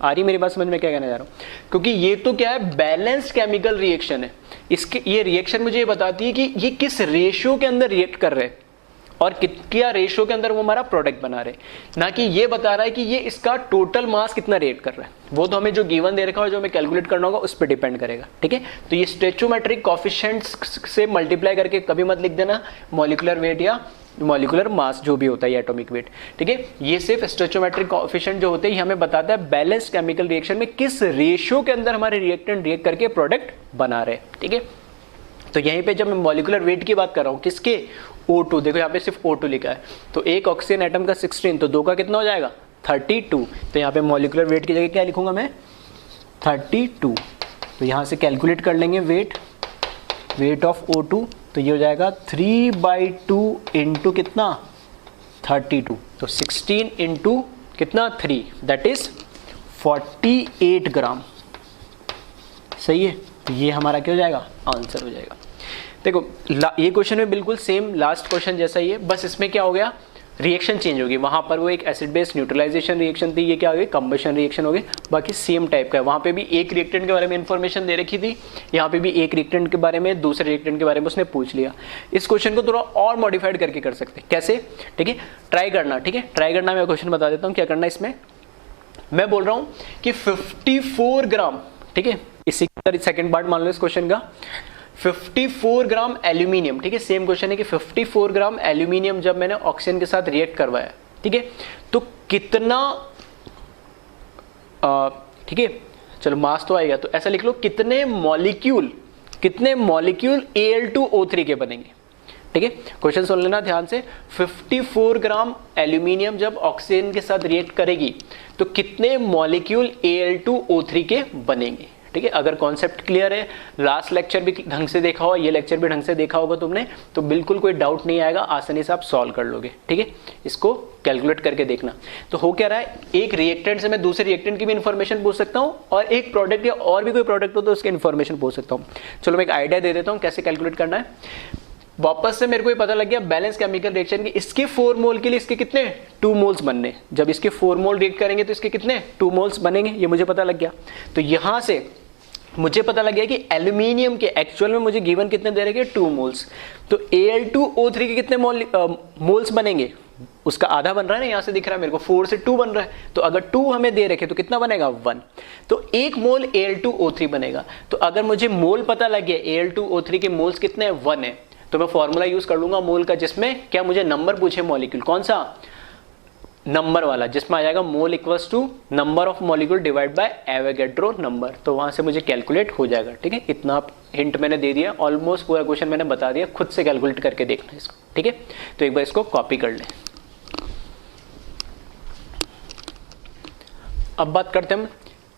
आ रही मेरी बात समझ में, क्या कहना चाह रहा हूँ, क्योंकि ये तो क्या है बैलेंस्ड केमिकल रिएक्शन है। इसके ये रिएक्शन मुझे ये बताती है कि ये किस रेशियो के अंदर रिएक्ट कर रहे हैं और क्या रेशियो के अंदर वो हमारा प्रोडक्ट बना रहे, ना कि ये बता रहा है कि ये इसका टोटल मास कितना रिएक्ट कर रहा है। वो तो हमें जो गिवन दे रखा है, जो हमें कैलकुलेट करना होगा उस पर डिपेंड करेगा। ठीक है, तो ये स्टोइचियोमेट्रिक कॉफिशिएंट्स से मल्टीप्लाई करके कभी मत लिख देना मॉलिकुलर वेट या मॉलिकुलर मास जो भी होता है एटॉमिक वेट। ठीक है, ये सिर्फ स्टोइचियोमेट्रिक कोएफिशिएंट जो होते हैं ये हमें बताता है बैलेंस्ड केमिकल रिएक्शन में किस रेशियो के अंदर हमारे रिएक्टेंट रिएक्ट करके प्रोडक्ट बना रहे हैं। ठीक है, तो यहीं पे जब मैं मॉलिकुलर वेट की बात कर रहा हूँ किसके, O2, देखो यहाँ पे सिर्फ O2 लिखा है, तो एक ऑक्सीजन एटम का 16, तो 2 का कितना हो जाएगा 32। तो यहाँ पे मॉलिकुलर वेट की जगह क्या लिखूंगा मैं 32। तो यहाँ से कैलकुलेट कर लेंगे वेट ऑफ O2, तो ये हो जाएगा 3/2 × कितना 32, तो 16 × कितना 3, दैट इज 48 ग्राम। सही है, तो ये हमारा क्या हो जाएगा आंसर हो जाएगा। देखो ये क्वेश्चन में बिल्कुल सेम लास्ट क्वेश्चन जैसा ही है, बस इसमें क्या हो गया रिएक्शन चेंज होगी। वहाँ पर वो एक एसिड बेस न्यूट्रलाइजेशन रिएक्शन थी, ये क्या हो गई कंबशन रिएक्शन हो गई। बाकी सेम टाइप का है, वहाँ पे भी एक रिएक्टेंट के बारे में इंफॉर्मेशन दे रखी थी, यहाँ पे भी एक रिएक्टेंट के बारे में दूसरे रिएक्टेंट के बारे में उसने पूछ लिया। इस क्वेश्चन को थोड़ा और मॉडिफाइड करके कर सकते हैं, कैसे, ठीक है, ट्राई करना। ठीक है, ट्राई करना, मैं क्वेश्चन बता देता हूँ क्या करना। इसमें मैं बोल रहा हूँ कि 54 ग्राम, ठीक है, इसी सेकेंड पार्ट मान लो इस क्वेश्चन का, 54 ग्राम एल्यूमिनियम, ठीक है, सेम क्वेश्चन है कि 54 ग्राम एल्यूमिनियम जब मैंने ऑक्सीजन के साथ रिएक्ट करवाया, ठीक है, तो कितना, ठीक है, चलो मास तो आएगा, तो ऐसा लिख लो कितने मॉलिक्यूल Al2O3 के बनेंगे। ठीक है, क्वेश्चन सुन लेना ध्यान से। 54 ग्राम एल्यूमिनियम जब ऑक्सीजन के साथ रिएक्ट करेगी तो कितने मॉलिक्यूल Al2O3 के बनेंगे। ठीक है, अगर कॉन्सेप्ट क्लियर है, लास्ट लेक्चर भी ढंग से देखा होगा, ये लेक्चर भी ढंग से देखा होगा तुमने, तो बिल्कुल कोई डाउट नहीं आएगा, आसानी से आप सॉल्व कर लोगे। ठीक है, इसको कैलकुलेट करके देखना। तो हो क्या रहा है, एक रिएक्टेंट से मैं दूसरे रिएक्टेंट की भी इन्फॉर्मेशन पूछ सकता हूँ, और एक प्रोडक्ट या और भी कोई प्रोडक्ट हो तो उसकी इन्फॉर्मेशन पूछ सकता हूँ। चलो मैं एक आइडिया दे देता हूँ कैसे कैलकुलेट करना है। वापस से मेरे को ये पता लग गया बैलेंस केमिकल रिएक्शन की, इसके 4 मोल के लिए इसके कितने 2 मोल्स बनने, जब इसके 4 मोल रिएक्ट करेंगे तो इसके कितने 2 मोल्स बनेंगे, ये मुझे पता लग गया। तो यहां से मुझे पता लग गया कि एल्यूमिनियम के एक्चुअल में मुझे गिवन कितने दे रहे हैं 2 मोल्स, तो Al2O3 के कितने मोल्स बनेंगे, उसका आधा बन रहा है ना, यहां से दिख रहा है मेरे को 4 से 2 बन रहा है, तो अगर 2 हमें दे रखे तो कितना बनेगा 1, तो 1 मोल Al2O3 बनेगा। तो अगर मुझे मोल पता लग गया Al2O3 के मोल्स कितने हैं 1 है, तो मैं फॉर्मूला यूज कर लूंगा मोल का, जिसमें क्या मुझे नंबर पूछे मॉलिक्यूल, कौन सा नंबर वाला, जिसमें आ जाएगा mole equals to number of molecule divide by Avogadro number, तो वहां से मुझे कैलकुलेट हो जाएगा। ठीक है, इतना हिंट मैंने दे दिया, ऑलमोस्ट पूरा क्वेश्चन मैंने बता दिया, खुद से कैलकुलेट करके देखना इसको। ठीक है, तो एक बार इसको कॉपी कर लें। अब बात करते हैं हम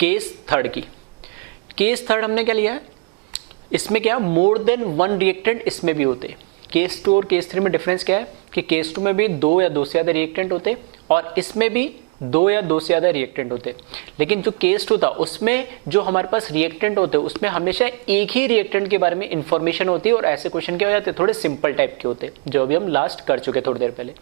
केस थर्ड की। केस थर्ड हमने क्या लिया है, इसमें क्या मोर देन 1 रिएक्टेंट इसमें भी होते हैं, केस 2 और केस 3 में डिफरेंस क्या है कि केस 2 में भी 2 या 2 से ज़्यादा रिएक्टेंट होते और इसमें भी 2 या 2 से ज़्यादा रिएक्टेंट होते। लेकिन जो केस 2 था उसमें जो हमारे पास रिएक्टेंट होते उसमें हमेशा एक ही रिएक्टेंट के बारे में इंफॉर्मेशन होती है और ऐसे क्वेश्चन क्या हो जाते थोड़े सिंपल टाइप के होते जो अभी हम लास्ट कर चुके थोड़ी देर पहले।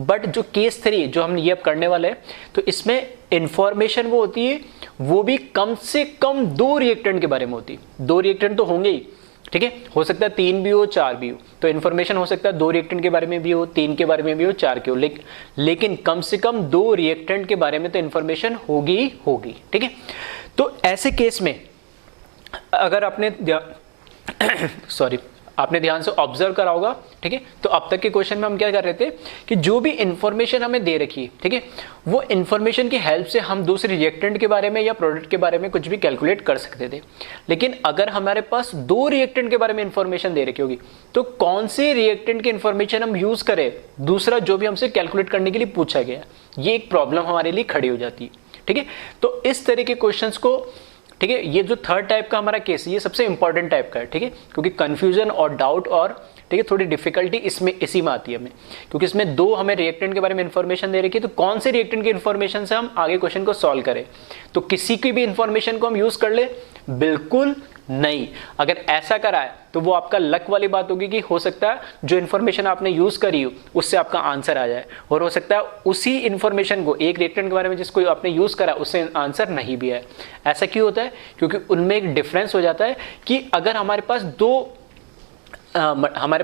बट जो केस 3 जो हम ये अब करने वाले हैं तो इसमें इंफॉर्मेशन वो होती है वो भी कम से कम 2 रिएक्टेंट के बारे में होती है। 2 रिएक्टेंट तो होंगे ही, ठीक है, हो सकता है 3 भी हो 4 भी हो, तो इन्फॉर्मेशन हो सकता है 2 रिएक्टेंट के बारे में भी हो, 3 के बारे में भी हो, 4 के हो, लेकिन कम से कम 2 रिएक्टेंट के बारे में तो इन्फॉर्मेशन होगी ही होगी, ठीक है। तो ऐसे केस में अगर आपने आपने ध्यान से ऑब्जर्व करा होगा, ठीक है, तो अब तक के क्वेश्चन में हम क्या कर रहे थे कि जो भी इंफॉर्मेशन हमें दे रखी है, ठीक है, वो इंफॉर्मेशन की हेल्प से हम दूसरे रिएक्टेंट के बारे में या प्रोडक्ट के बारे में कुछ भी कैलकुलेट कर सकते थे। लेकिन अगर हमारे पास 2 रिएक्टेंट के बारे में इंफॉर्मेशन दे रखी होगी तो कौन से रिएक्टेंट की इंफॉर्मेशन हम यूज करें दूसरा जो भी हमसे कैलकुलेट करने के लिए पूछा गया, ये एक प्रॉब्लम हमारे लिए खड़ी हो जाती है, ठीक है। तो इस तरह के क्वेश्चन को, ठीक है, ये जो थर्ड टाइप का हमारा केस है ये सबसे इंपॉर्टेंट टाइप का है, ठीक है, क्योंकि कंफ्यूजन और डाउट और, ठीक है, थोड़ी डिफिकल्टी इसमें इसी में आती है हमें, क्योंकि इसमें 2 हमें रिएक्टेंट के बारे में इंफॉर्मेशन दे रखी है तो कौन से रिएक्टेंट की इंफॉर्मेशन से हम आगे क्वेश्चन को सॉल्व करें। तो किसी की भी इंफॉर्मेशन को हम यूज कर ले, बिल्कुल नहीं। अगर ऐसा करा है तो वो आपका लक वाली बात होगी कि हो सकता है जो इन्फॉर्मेशन आपने यूज करी हो उससे आपका आंसर आ जाए, और हो सकता है उसी इन्फॉर्मेशन को एक रिएक्टेंट के बारे में जिसको आपने यूज करा उससे आंसर नहीं भी है। ऐसा क्यों होता है? क्योंकि उनमें एक डिफरेंस हो जाता है कि अगर हमारे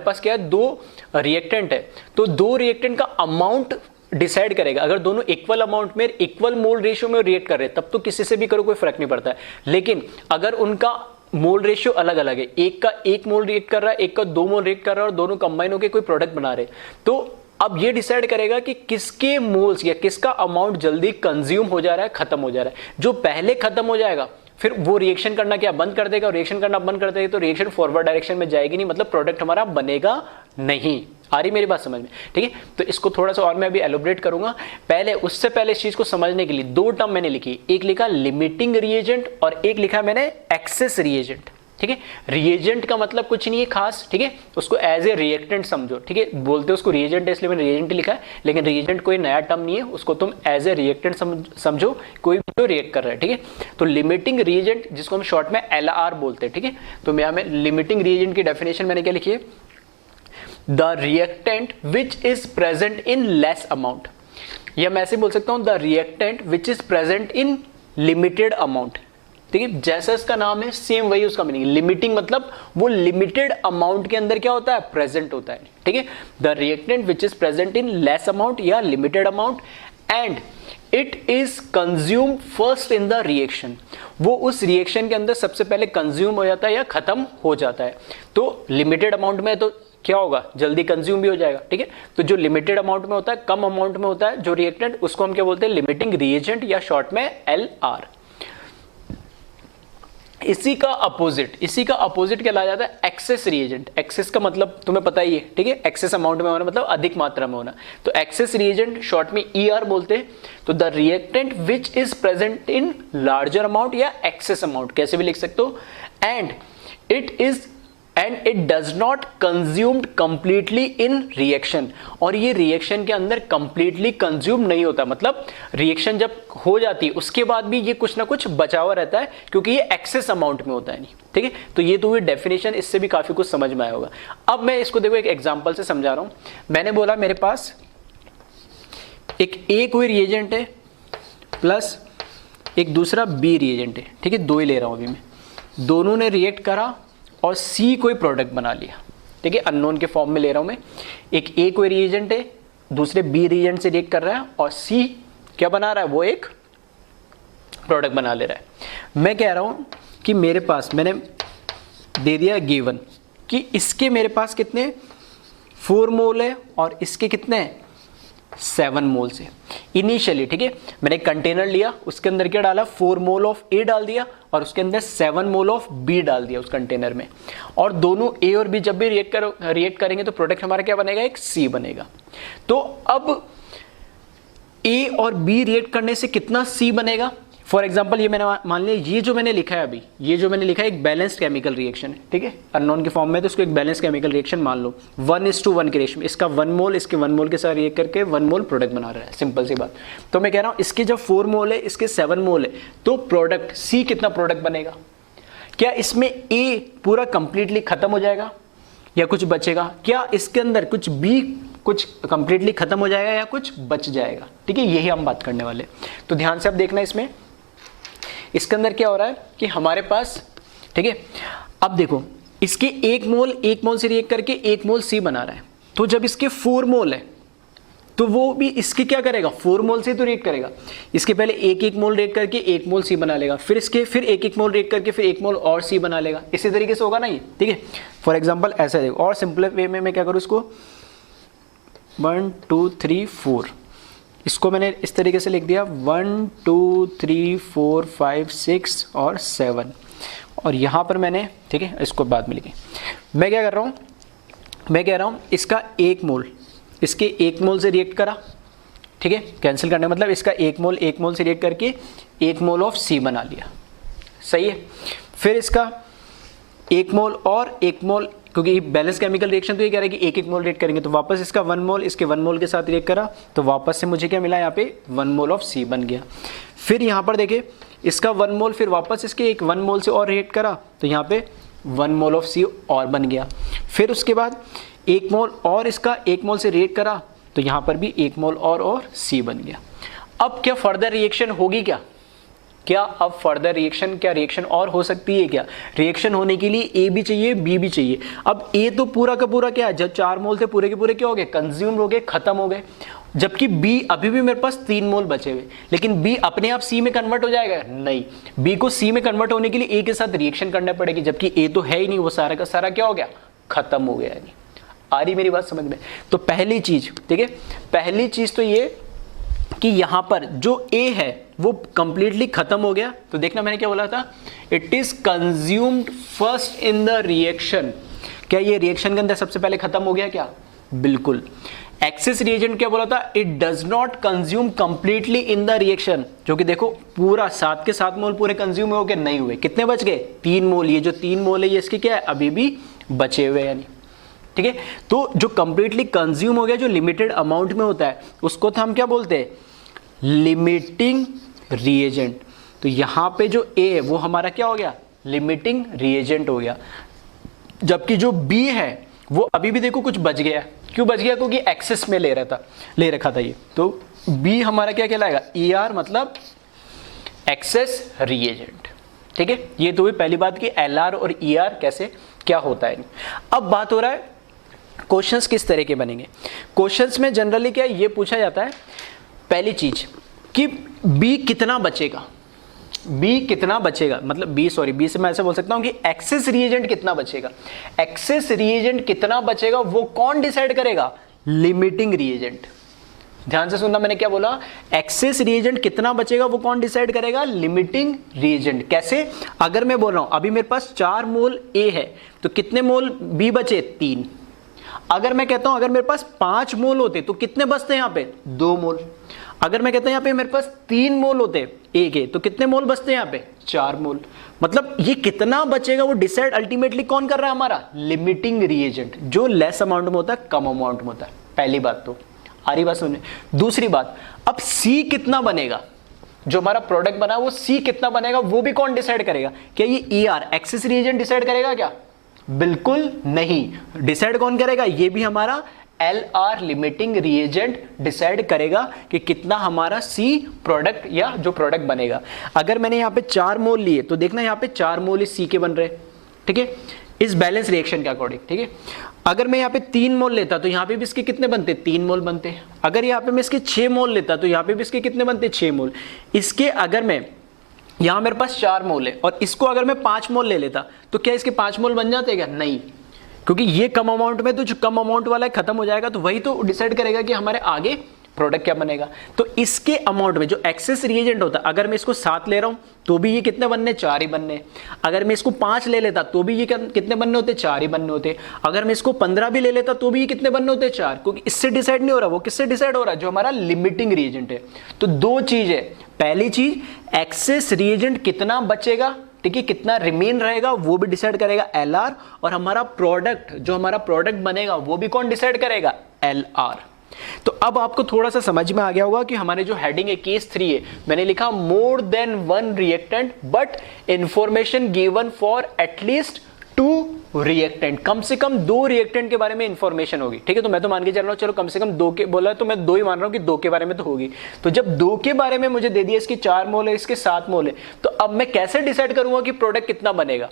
पास क्या है 2 रिएक्टेंट है तो 2 रिएक्टेंट का अमाउंट डिसाइड करेगा। अगर दोनों इक्वल अमाउंट में इक्वल मोल रेशियो में रिएक्ट कर रहे हैं तब तो किसी से भी करो कोई फर्क नहीं पड़ता है। लेकिन अगर उनका मोल रेशियो अलग अलग है, एक का 1 मोल रिएक्ट कर रहा है, एक का 2 मोल रिएक्ट कर रहा है और दोनों कंबाइन होकर कोई प्रोडक्ट बना रहे, तो अब ये डिसाइड करेगा कि किसके मोल्स या किसका अमाउंट जल्दी कंज्यूम हो जा रहा है, खत्म हो जा रहा है। जो पहले खत्म हो जाएगा फिर वो रिएक्शन करना क्या बंद कर देगा, और रिएक्शन करना बंद कर देगा तो रिएक्शन फॉरवर्ड डायरेक्शन में जाएगी नहीं, मतलब प्रोडक्ट हमारा बनेगा नहीं। आ रही मेरी बात समझ में? ठीक है, तो इसको थोड़ा सा और मैं अभी एलोबरेट करूंगा। पहले उससे पहले इस चीज को समझने के लिए 2 टर्म मैंने लिखी, एक लिखा लिमिटिंग रिएजेंट और एक लिखा मैंने एक्सेस रिएजेंट। ठीक है, रिएजेंट का मतलब कुछ नहीं है खास, ठीक है, उसको एज ए रिएक्टेंट समझो, ठीक है, बोलते हो उसको रिएजेंट है इसलिए मैंने रिएजेंट लिखा है, लेकिन रिएजेंट कोई नया टर्म नहीं है, उसको तुम एज ए रिएक्टेंट समझो, कोई भी जो रिएक्ट कर रहा है, ठीक है। तो लिमिटिंग रिएजेंट जिसको हम शॉर्ट में LR बोलते हैं, ठीक है, तो यहाँ में लिमिटिंग रिएजेंट की डेफिनेशन मैंने क्या लिखी है, the reactant which is present in less amount, या मैं ऐसे बोल सकता हूं the reactant which is present in limited amount. ठीक है, जैसा इसका नाम है सेम वही उसका मीनिंग। लिमिटिंग मतलब वो लिमिटेड अमाउंट के अंदर क्या होता है, प्रेजेंट होता है। ठीक है, the reactant which is present in less amount या limited amount and it is consumed first in the reaction, वो उस रिएक्शन के अंदर सबसे पहले कंज्यूम हो जाता है या खत्म हो जाता है। तो लिमिटेड अमाउंट में तो क्या होगा, जल्दी कंज्यूम भी हो जाएगा। ठीक है, तो जो लिमिटेड अमाउंट में होता है, कम अमाउंट में होता है जो रिएक्टेंट, उसको हम क्या बोलते हैं, लिमिटिंग रिएजेंट या शॉर्ट में LR। इसी का अपोजिट क्या लाया जाता है, एक्सेस रिएजेंट। एक्सेस का मतलब तुम्हें पता ही है, ठीक है, एक्सेस अमाउंट में होना मतलब अधिक मात्रा में होना, तो एक्सेस रिएजेंट शॉर्ट में ER बोलते हैं। तो the reactant which is present in larger amount या एक्सेस अमाउंट कैसे भी लिख सकते हो, and it does not consumed completely in reaction, और ये रिएक्शन के अंदर कंप्लीटली कंज्यूम नहीं होता, मतलब रिएक्शन जब हो जाती है उसके बाद भी ये कुछ ना कुछ बचा हुआ रहता है क्योंकि ये एक्सेस अमाउंट में होता है नहीं। ठीक है, तो ये तो हुई डेफिनेशन, इससे भी काफी कुछ समझ में आया होगा। अब मैं इसको देखो एक एग्जांपल से समझा रहा हूं। मैंने बोला मेरे पास एक कोई रिएजेंट है प्लस एक दूसरा B रिएजेंट है, ठीक है, 2 ही ले रहा हूं अभी मैं, दोनों ने रिएक्ट करा और C कोई प्रोडक्ट बना लिया। ठीक है, अननोन के फॉर्म में ले रहा हूं मैं, एक A कोई रिएजेंट है दूसरे B रिएजेंट से रिएक्ट कर रहा है और C क्या बना रहा है, वो एक प्रोडक्ट बना ले रहा है। मैं कह रहा हूं कि मेरे पास मैंने दे दिया गिवन कि इसके मेरे पास कितने 4 मोल है और इसके कितने 7 मोल से इनिशियली। ठीक है, मैंने कंटेनर लिया, उसके अंदर क्या डाला, 4 मोल ऑफ A डाल दिया और उसके अंदर 7 मोल ऑफ B डाल दिया उस कंटेनर में, और दोनों A और B जब भी रिएक्ट करेंगे तो प्रोडक्ट हमारा क्या बनेगा, एक C बनेगा। तो अब A और B रिएक्ट करने से कितना C बनेगा, फॉर एग्जांपल ये मैंने मान लिया ये जो मैंने लिखा है अभी, ये जो मैंने लिखा है एक बैलेंस्ड केमिकल रिएक्शन है, ठीक है, अननोन के फॉर्म में, तो इसको एक बैलेंस्ड केमिकल रिएक्शन मान लो, 1:1 के रेशियो में, इसका 1 मोल इसके 1 मोल के साथ रिएक्ट करके 1 मोल प्रोडक्ट बना रहा है, सिंपल सी बात। तो मैं कह रहा हूँ इसके जब 4 मोल है, इसके 7 मोल है, तो प्रोडक्ट सी कितना प्रोडक्ट बनेगा? क्या इसमें ए पूरा कंप्लीटली खत्म हो जाएगा या कुछ बचेगा? क्या इसके अंदर कुछ बी कुछ कंप्लीटली खत्म हो जाएगा या कुछ बच जाएगा? ठीक है, यही हम बात करने वाले। तो ध्यान से अब देखना इसमें, इसके अंदर क्या हो रहा है कि हमारे पास, ठीक है, अब देखो इसके 1 मोल से रिएक्ट करके 1 मोल सी बना रहा है, तो जब इसके 4 मोल है तो वो भी इसके क्या करेगा, 4 मोल से तो रिएक्ट करेगा। इसके पहले 1 मोल रिएक्ट करके 1 मोल सी बना लेगा, फिर इसके फिर 1 मोल रिएक्ट करके फिर 1 मोल और सी बना लेगा। इसी तरीके से होगा ना ये, ठीक है। फॉर एग्जांपल ऐसा देखो, और सिंपल वे में मैं क्या करूँ, इसको 1 2 3 4, इसको मैंने इस तरीके से लिख दिया 1 2 3 4 5 6 और 7, और यहाँ पर मैंने, ठीक है, इसको बाद में लिखे। मैं क्या कर रहा हूँ, मैं कह रहा हूँ इसका 1 मोल इसके 1 मोल से रिएक्ट करा, ठीक है, कैंसिल करने मतलब इसका 1 मोल से रिएक्ट करके 1 मोल ऑफ सी बना लिया, सही है। फिर इसका 1 मोल और 1 मोल, क्योंकि बैलेंस केमिकल रिएक्शन तो ये कह रहा है कि 1 मोल रिएक्ट करेंगे, तो वापस इसका 1 मोल इसके 1 मोल के साथ रिएक्ट करा, तो वापस से मुझे क्या मिला, यहाँ पे 1 मोल ऑफ सी बन गया। फिर यहाँ पर देखे इसका 1 मोल फिर वापस इसके 1 मोल से और रिएक्ट करा, तो यहाँ पे 1 मोल ऑफ सी और बन गया। फिर उसके बाद 1 मोल और इसका 1 मोल से रिएक्ट करा, तो यहाँ पर भी 1 मोल और सी बन गया। अब क्या फर्दर रिएक्शन होगी क्या अब फर्दर रिएक्शन, क्या रिएक्शन और हो सकती है क्या? रिएक्शन होने के लिए ए भी चाहिए, बी भी चाहिए। अब ए तो पूरा का पूरा क्या है, जब 4 मोल थे पूरे के पूरे क्या हो गए, कंज्यूम हो गए, खत्म हो गए, जबकि बी अभी भी मेरे पास 3 मोल बचे हुए। लेकिन बी अपने आप सी में कन्वर्ट हो जाएगा? नहीं, बी को सी में कन्वर्ट होने के लिए ए के साथ रिएक्शन करना पड़ेगी, जबकि ए तो है ही नहीं, वो सारा का सारा क्या हो गया, खत्म हो गया। नहीं आ रही मेरी बात समझ में? तो पहली चीज, ठीक है, पहली चीज तो ये कि यहां पर जो ए है वो कंप्लीटली खत्म हो गया। तो देखना मैंने क्या बोला था, it is consumed first in the reaction. क्या ये रिएक्शन के अंदर सबसे पहले खत्म हो गया क्या? बिल्कुल। एक्सेस रिएजेंट क्या बोला था, it does not consume completely in the reaction, जो कि देखो पूरा 7 के 7 मोल पूरे कंज्यूम हो गए, नहीं हुए। कितने बच गए? 3 मोल। ये जो 3 मोल है ये इसके क्या है, अभी भी बचे हुए, यानी ठीक है। तो जो कंप्लीटली कंज्यूम हो गया, जो लिमिटेड अमाउंट में होता है, उसको तो हम क्या बोलते हैं, लिमिटिंग रिएजेंट। तो यहां पे जो ए है वो हमारा क्या हो गया, लिमिटिंग रिएजेंट हो गया। जबकि जो बी है वो अभी भी देखो कुछ बच गया। क्यों बच गया? क्योंकि एक्सेस में ले रखा था ये। तो बी हमारा क्या कहलाएगा, ई आर, मतलब एक्सेस रिएजेंट। ठीक है, ये तो हुई पहली बात कि एल आर और ई आर कैसे क्या होता है। अब बात हो रहा है क्वेश्चंस किस तरह के बनेंगे। क्वेश्चंस में जनरली क्या ये पूछा जाता है, पहली चीज कि बी कितना बचेगा, बी कितना बचेगा, मतलब बी से मैं ऐसे बोल सकता हूं कि एक्सेस रिएजेंट कितना बचेगा। एक्सेस रिएजेंट कितना बचेगा वो कौन डिसाइड करेगा, लिमिटिंग रिएजेंट। ध्यान से सुनना, मैंने क्या बोला, एक्सेस रिएजेंट कितना बचेगा वो कौन डिसाइड करेगा, लिमिटिंग रिएजेंट। कैसे? अगर मैं बोल रहा हूं अभी मेरे पास 4 मोल ए है, तो कितने मोल बी बचे, 3। अगर मैं कहता हूं अगर मेरे पास 5 मोल होते तो कितने बचते हैं, यहां पे 2 मोल। अगर मैं कहता हूं यहां पे मेरे पास 3 मोल होते ए के, तो कितने मोल बचते हैं यहां पे, 4 मोल। मतलब ये कितना बचेगा वो डिसाइड अल्टीमेटली कौन कर रहा है, हमारा लिमिटिंग रिएजेंट, जो लेस अमाउंट में होता है, कम अमाउंट में होता है। पहली बात तो आ रही बात सुनिए। दूसरी बात, अब सी कितना बनेगा, जो हमारा प्रोडक्ट बना वो सी कितना बनेगा वो भी कौन डिसाइड करेगा। क्या ये E R access reagent decide करेगा क्या? बिल्कुल नहीं। डिसाइड कौन करेगा, ये भी हमारा L R limiting reagent decide करेगा कि कितना हमारा सी प्रोडक्ट या जो प्रोडक्ट बनेगा। अगर मैंने यहाँ पे 4 मोल लिए तो देखना यहाँ पे 4 मोल इस सी के बन रहे, ठीक है, इस बैलेंस रिएक्शन के अकॉर्डिंग, ठीक है। अगर मैं यहाँ पे 3 मोल लेता तो यहाँ पे भी इसके कितने बनते, 3 मोल बनते। अगर यहाँ पे मैं इसके 6 मोल लेता तो यहाँ पे भी इसके कितने बनते, 6 मोल। इसके अगर मैं यहां मेरे पास 4 मोल है और इसको अगर मैं 5 मोल ले लेता तो क्या इसके 5 मोल बन जाते क्या? नहीं, क्योंकि ये कम अमाउंट में, तो जो कम अमाउंट वाला है खत्म हो जाएगा, तो वही तो डिसाइड करेगा कि हमारे आगे प्रोडक्ट क्या बनेगा। तो इसके अमाउंट में जो एक्सेस रिएजेंट होता है, अगर मैं इसको 7 ले रहा हूं तो भी ये कितने बनने, 4 ही बनने। अगर मैं इसको 5 ले लेता तो भी ये कितने बनने होते, 4 ही बनने होते। अगर मैं इसको 15 भी ले लेता तो भी ये कितने बनने होते, 4। क्योंकि इससे डिसाइड नहीं हो रहा, वो किससे डिसाइड हो रहा है, जो हमारा लिमिटिंग रिएजेंट है। तो दो चीज है, पहली चीज एक्सेस रिएजेंट कितना बचेगा, ठीक है, कितना रिमेन रहेगा वो भी डिसाइड करेगा LR, और हमारा प्रोडक्ट, जो हमारा प्रोडक्ट बनेगा वो भी कौन डिसाइड करेगा, LR। तो अब आपको थोड़ा सा समझ में आ गया होगा कि हमारे जो हेडिंग है केस 3 है, मैंने लिखा more than one reactant but information given for at least 2 reactant. कम से कम 2 रिएक्टेंट के बारे में इंफॉर्मेशन होगी, ठीक है। तो मैं तो मान के चल रहा हूं, चलो कम से कम 2 के बोला है तो मैं 2 ही मान रहा हूं कि 2 के बारे में तो होगी। तो जब 2 के बारे में मुझे दे दिया, इसकी 4 मोल है, इसके 7 मोल है, तो अब मैं कैसे डिसाइड करूंगा कि प्रोडक्ट कितना बनेगा,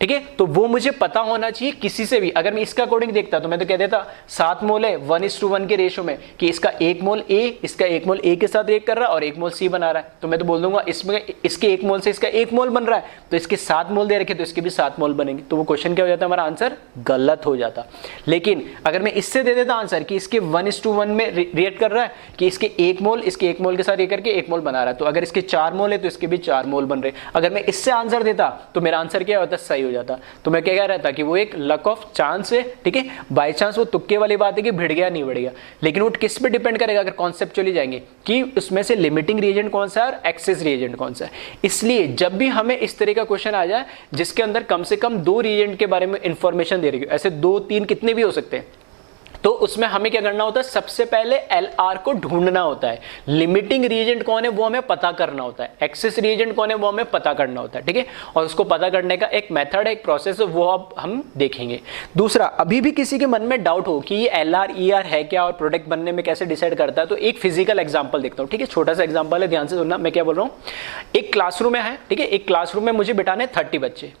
ठीक है। तो वो मुझे पता होना चाहिए किसी से भी। अगर मैं इसका अकॉर्डिंग देखता तो मैं तो कह देता 7 मोल है 1:1 के रेशो में, कि इसका 1 मोल A, इसका 1 मोल A के साथ रिएक्ट कर रहा है और 1 मोल C बना रहा है। तो मैं तो बोल दूंगा इसमें इसके 1 मोल से इसका 1 मोल बन रहा है, तो इसके 7 मोल दे रखे तो इसके भी 7 मोल बनेंगे। तो वो क्वेश्चन क्या हो जाता, हमारा आंसर गलत हो जाता। लेकिन अगर मैं इससे दे देता आंसर कि इसके 1:1 में रिएक्ट कर रहा है, कि इसके 1 मोल इसके 1 मोल के साथ रिएक्ट करके 1 मोल बना रहा है, तो अगर इसके 4 मोल है तो इसके भी 4 मोल बन रहे। अगर मैं इससे आंसर देता तो मेरा आंसर क्या होता, सही हो जाता। तो मैं क्या रहता कि वो एक लक ऑफ चांस है, ठीक है, बाय चांस वो तुक्के वाली बात है कि भिड़ गया नहीं बढ़ गया। लेकिन वो किस पे डिपेंड करेगा, अगर कॉन्सेप्चुअली जाएंगे कि उसमें से लिमिटिंग रिएजेंट कौन सा है और एक्सेस रिएजेंट कौन सा है। इसलिए जब भी हमें इस तरह का क्वेश्चन आ जाए जिसके अंदर कम से कम 2 रिएजेंट के बारे में इंफॉर्मेशन दे रही है, ऐसे 2-3 कितने भी हो सकते हैं, तो उसमें हमें क्या करना होता है, सबसे पहले LR को ढूंढना होता है। लिमिटिंग रिएजेंट कौन है वो हमें पता करना होता है, एक्सेस रिएजेंट कौन है वो हमें पता करना होता है, ठीक है। और उसको पता करने का एक मेथड है, एक प्रोसेस है, वो अब हम देखेंगे। दूसरा, अभी भी किसी के मन में डाउट हो कि ये LR ER है क्या और प्रोडक्ट बनने में कैसे डिसाइड करता है, तो एक फिजिकल एग्जाम्पल देखता हूँ, ठीक है। छोटा सा एग्जाम्पल है, ध्यान से सुनना मैं क्या बोल रहा हूँ। एक क्लासरूम में है, ठीक है, एक क्लासरूम में मुझे बिठाने 30 बच्चे।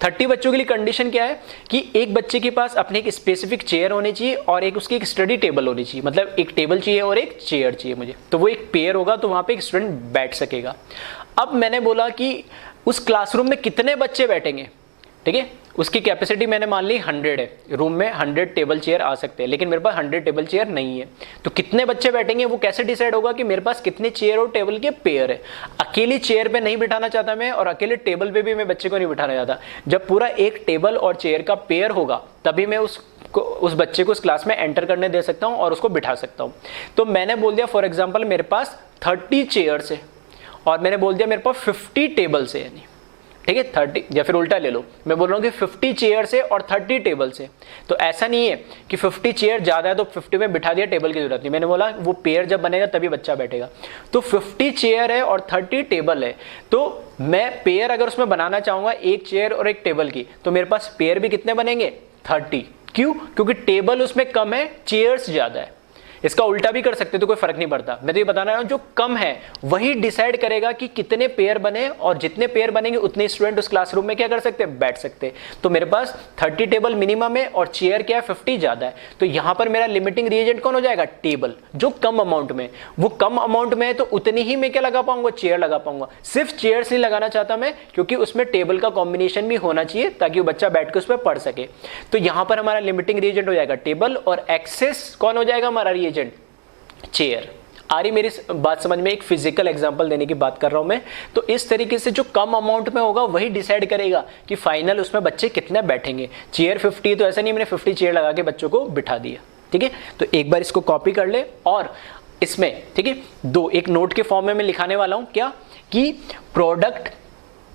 30 बच्चों के लिए कंडीशन क्या है कि एक बच्चे के पास अपने एक स्पेसिफिक चेयर होनी चाहिए और एक उसकी एक स्टडी टेबल होनी चाहिए, मतलब एक टेबल चाहिए और एक चेयर चाहिए मुझे। तो वो एक पेयर होगा, तो वहां पे एक स्टूडेंट बैठ सकेगा। अब मैंने बोला कि उस क्लासरूम में कितने बच्चे बैठेंगे, ठीक है, उसकी कैपेसिटी मैंने मान ली 100 है, रूम में 100 टेबल चेयर आ सकते हैं, लेकिन मेरे पास 100 टेबल चेयर नहीं है। तो कितने बच्चे बैठेंगे वो कैसे डिसाइड होगा कि मेरे पास कितने चेयर और टेबल के पेयर है। अकेली चेयर पे नहीं बिठाना चाहता मैं, और अकेले टेबल पे भी मैं बच्चे को नहीं बिठाना चाहता। जब पूरा एक टेबल और चेयर का पेयर होगा तभी मैं उस बच्चे को उस क्लास में एंटर करने दे सकता हूं और उसको बिठा सकता हूं। तो मैंने बोल दिया फॉर एग्जांपल मेरे पास 30 चेयर्स है और मैंने बोल दिया मेरे पास 50 टेबल्स है, यानी ठीक है 30, या फिर उल्टा ले लो, मैं बोल रहा हूँ कि 50 चेयर से और 30 टेबल से। तो ऐसा नहीं है कि 50 चेयर ज्यादा है तो 50 में बिठा दिया, टेबल की जरूरत नहीं। मैंने बोला वो पेयर जब बनेगा तभी बच्चा बैठेगा। तो 50 चेयर है और 30 टेबल है, तो मैं पेयर अगर उसमें बनाना चाहूंगा एक चेयर और एक टेबल की, तो मेरे पास पेयर भी कितने बनेंगे, 30। क्यों? क्योंकि टेबल उसमें कम है, चेयर्स ज्यादा है। इसका उल्टा भी कर सकते तो कोई फर्क नहीं पड़ता। मैं तो ये बताना रहा हूं जो कम है वही डिसाइड करेगा कि कितने पेयर बने, और जितने पेयर बनेंगे उतने स्टूडेंट उस क्लासरूम में क्या कर सकते हैं, बैठ सकते हैं। तो मेरे पास 30 टेबल मिनिमम है और चेयर क्या है 50 ज्यादा है। तो यहां पर मेरा लिमिटिंग रिएजेंट कौन हो जाएगा, टेबल, जो कम अमाउंट में। वो कम अमाउंट में है तो उतनी ही मैं क्या लगा पाऊंगा, चेयर लगा पाऊंगा। सिर्फ चेयर्स नहीं लगाना चाहता मैं, क्योंकि उसमें टेबल का कॉम्बिनेशन भी होना चाहिए ताकि वो बच्चा बैठ के उस पर पढ़ सके। तो यहां पर हमारा लिमिटिंग रिएजेंट हो जाएगा टेबल, और एक्सेस कौन हो जाएगा हमारा रिएजेंट, चेयर। आ रही मेरी बात समझ में? एक फिजिकल एग्जांपल देने की बात कर रहा हूं मैं। तो इस तरीके से जो कम अमाउंट में होगा वही डिसाइड करेगा कि फाइनल उसमें बच्चे कितने बैठेंगे। चेयर 50, तो ऐसा नहीं मैंने 50 चेयर लगा के बच्चों को बिठा दिया, ठीक है। तो एक बार इसको कॉपी कर ले, और इसमें ठीक है दो एक नोट के फॉर्म में मैं लिखाने वाला हूं क्या, कि प्रोडक्ट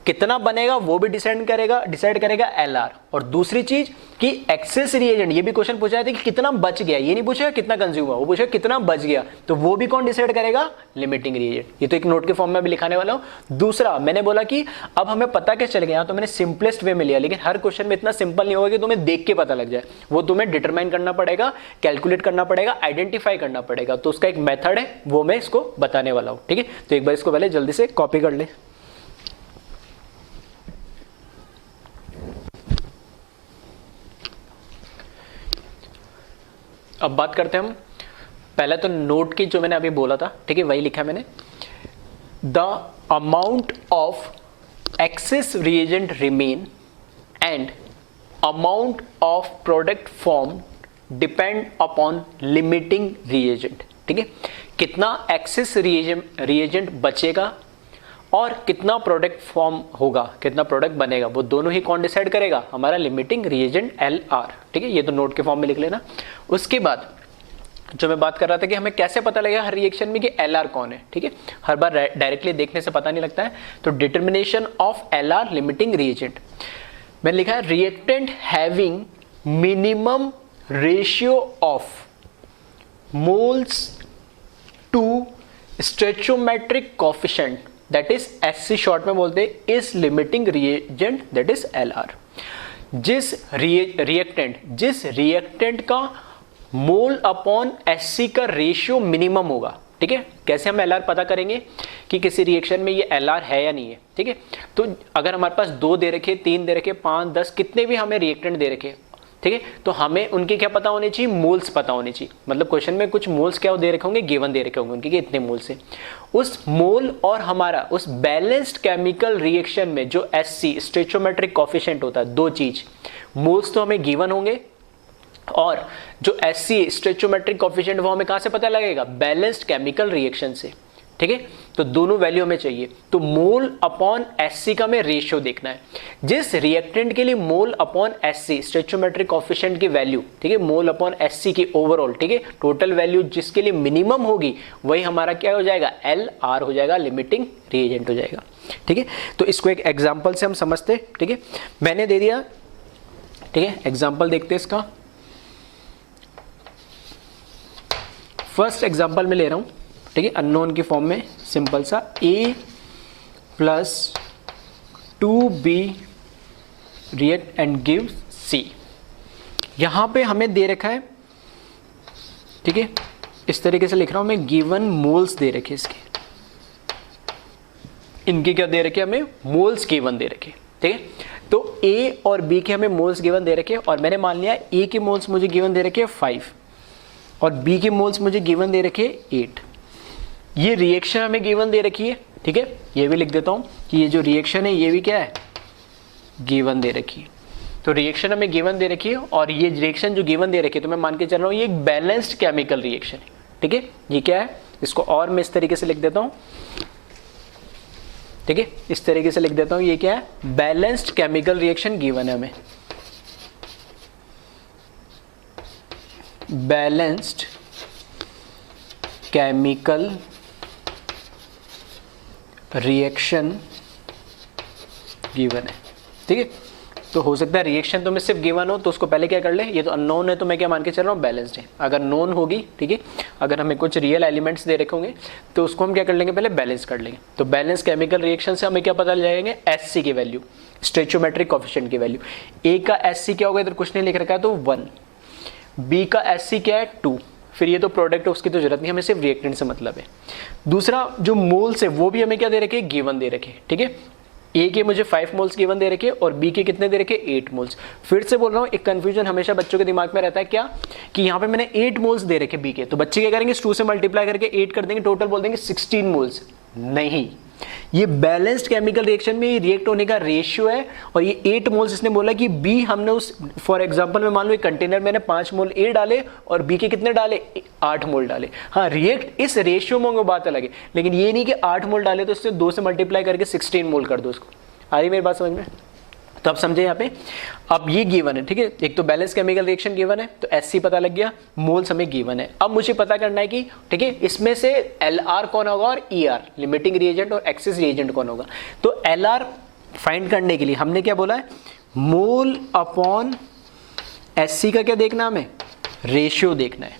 कितना बनेगा वो भी डिसाइड करेगा LR। और दूसरी चीज कि एक्सेस रिएजेंट, ये भी क्वेश्चन पूछा था कि कितना बच गया, ये नहीं पूछा कितना कंज्यूम हुआ, वो पूछा कितना बच गया, तो वो भी कौन डिसाइड करेगा, लिमिटिंग रिएजेंट। ये तो एक नोट के फॉर्म में भी लिखाने वाला हूं। दूसरा मैंने बोला कि अब हमें पता क्या चल गया, तो मैंने सिंपलेस्ट वे में लिया, लेकिन हर क्वेश्चन में इतना सिंपल नहीं होगा कि तुम्हें देख के पता लग जाए। वो तुम्हें डिटरमाइन करना पड़ेगा, कैलकुलेट करना पड़ेगा, आइडेंटिफाई करना पड़ेगा। तो उसका एक मेथड है, वो मैं इसको बताने वाला हूं, ठीक है। तो एक बार इसको पहले जल्दी से कॉपी कर ले। अब बात करते हैं हम पहले तो नोट की, जो मैंने अभी बोला था, ठीक है, वही लिखा मैंने। The amount of access reagent remain and amount of product form depend upon limiting reagent, ठीक है, कितना एक्सेस रिएजेंट बचेगा और कितना प्रोडक्ट फॉर्म होगा, कितना प्रोडक्ट बनेगा, वो दोनों ही कौन डिसाइड करेगा, हमारा लिमिटिंग रिएजेंट LR, ठीक है, ये तो नोट के फॉर्म में लिख लेना। उसके बाद जो मैं बात कर रहा था कि हमें कैसे पता लगेगा हर रिएक्शन में कि LR कौन है, ठीक है, हर बार डायरेक्टली देखने से पता नहीं लगता है, तो determination of LR limiting reagent मैंने लिखा है reactant having minimum ratio of moles to stoichiometric coefficient that is SC short में बोलते हैं is limiting reagent that is LR। जिस रिएक्टेंट का मोल अपॉन SC का रेशियो मिनिमम होगा, ठीक है, कैसे हम LR पता करेंगे कि किसी रिएक्शन में ये LR है या नहीं है, ठीक है, तो अगर हमारे पास 2 दे रखे, 3 दे रखे, 5, 10 कितने भी हमें रिएक्टेंट दे रखे, ठीक है, तो हमें उनके क्या पता होने चाहिए, मोल्स पता होने चाहिए, मतलब क्वेश्चन में कुछ मोल्स क्या दे रखे होंगे, गिवन दे रखे होंगे उनके कि इतने मोल्स है। उस मोल और हमारा उस बैलेंस्ड केमिकल रिएक्शन में जो SC स्टोइचियोमेट्रिक कोएफिशिएंट होता है, 2 चीज, मोल्स तो हमें गिवन होंगे और जो SC स्टोइचियोमेट्रिक कोएफिशिएंट वो हमें कहां से पता लगेगा, बैलेंस्ड केमिकल रिएक्शन से, ठीक है, तो दोनों वैल्यू हमें चाहिए, तो मोल अपॉन SC का हमें रेशियो देखना है। जिस रिएक्टेंट के लिए मोल अपॉन SC स्टोइचियोमेट्रिक कोएफिशिएंट की वैल्यू, ठीक है, मोल अपॉन SC की ओवरऑल, ठीक है, टोटल वैल्यू जिसके लिए मिनिमम होगी वही हमारा क्या हो जाएगा, LR हो जाएगा, लिमिटिंग रिएजेंट हो जाएगा, ठीक है। तो इसको एक एग्जांपल से हम समझते हैं, ठीक है, मैंने दे दिया, ठीक है, एग्जांपल देखते हैं इसका। फर्स्ट एग्जांपल में ले रहा हूं, ठीक है, अननोन की फॉर्म में सिंपल सा A plus 2B react and give C। यहां पे हमें दे रखा है, ठीक है, इस तरीके से लिख रहा हूं मैं, गिवन मोल्स दे रखे इसके, इनके क्या दे रखे, हमें मोल्स गिवन दे रखे, ठीक है, तो A और B के हमें मोल्स गिवन दे रखे और मैंने मान लिया A के मोल्स मुझे गिवन दे रखे 5 और B के मोल्स मुझे गिवन दे रखे 8। ये रिएक्शन हमें गिवन दे रखी है, ठीक है, ये भी लिख देता हूं कि ये जो रिएक्शन है ये भी क्या है, गिवन दे रखी है। तो रिएक्शन हमें गिवन दे रखी है और ये रिएक्शन जो गिवन दे रखी है तो मैं मान के चल रहा हूं ये एक बैलेंस्ड केमिकल रिएक्शन है, ठीक है, ये क्या है, इसको और मैं इस तरीके से लिख देता हूं, ठीक है, इस तरीके से लिख देता हूं, ये क्या है, बैलेंस्ड केमिकल रिएक्शन गिवन है हमें, बैलेंस्ड केमिकल रिएक्शन गिवन है, ठीक है। तो हो सकता है रिएक्शन तो मैं सिर्फ गिवन हो तो उसको पहले क्या कर ले, ये तो अननोन है तो मैं क्या मान के चल रहा हूँ, बैलेंस्ड है। अगर नोन होगी, ठीक है, अगर हमें कुछ रियल एलिमेंट्स दे रखे होंगे तो उसको हम क्या कर लेंगे, पहले बैलेंस कर लेंगे। तो बैलेंस केमिकल रिएक्शन से हमें क्या पता चल जाएंगे, SC की वैल्यू, स्टोइचियोमेट्रिक कोएफिशिएंट की वैल्यू। A का SC क्या होगा, इधर कुछ नहीं लिख रखा है तो 1, B का SC क्या है 2, फिर ये तो प्रोडक्ट है उसकी तो जरूरत नहीं, हमें सिर्फ रिएक्टेंट से मतलब है। दूसरा जो मोल्स है वो भी हमें क्या दे रखे, गिवन दे रखे, ठीक है, A के मुझे 5 मोल्स गिवन दे रखे और B के कितने दे रखे, 8 मोल्स। फिर से बोल रहा हूँ, एक कंफ्यूजन हमेशा बच्चों के दिमाग में रहता है क्या, कि यहाँ पे मैंने 8 मोल्स दे रखे B के, तो बच्चे क्या करेंगे, 2 से मल्टीप्लाई करके 8 कर देंगे, टोटल बोल देंगे 16 मोल्स। नहीं, ये बैलेंस्ड केमिकल रिएक्शन में रिएक्ट होने का रेशियो है और ये 8 मोल्स इसने बोला कि B हमने उस, फॉर एग्जांपल में मान लो एक कंटेनर मैंने 5 मोल A डाले और B के कितने डाले, 8 मोल डाले। हाँ, रिएक्ट इस रेशियो में बात अलग है, लेकिन ये नहीं कि 8 मोल डाले तो इससे 2 से मल्टीप्लाई करके 16 मोल कर दो उसको। आ रही मेरी बात समझ में? तो अब समझे यहाँ पे, अब ये गिवन है, ठीक है, एक तो बैलेंस केमिकल रिएक्शन गिवन है तो SC पता लग गया, मोल्स हमें गिवन है। अब मुझे पता करना है कि, ठीक है, इसमें से LR कौन होगा और ER लिमिटिंग रिएजेंट और एक्सेस रिएजेंट कौन होगा। तो LR फाइंड करने के लिए हमने क्या बोला है, मोल अपॉन SC का क्या देखना, हमें रेशियो देखना है,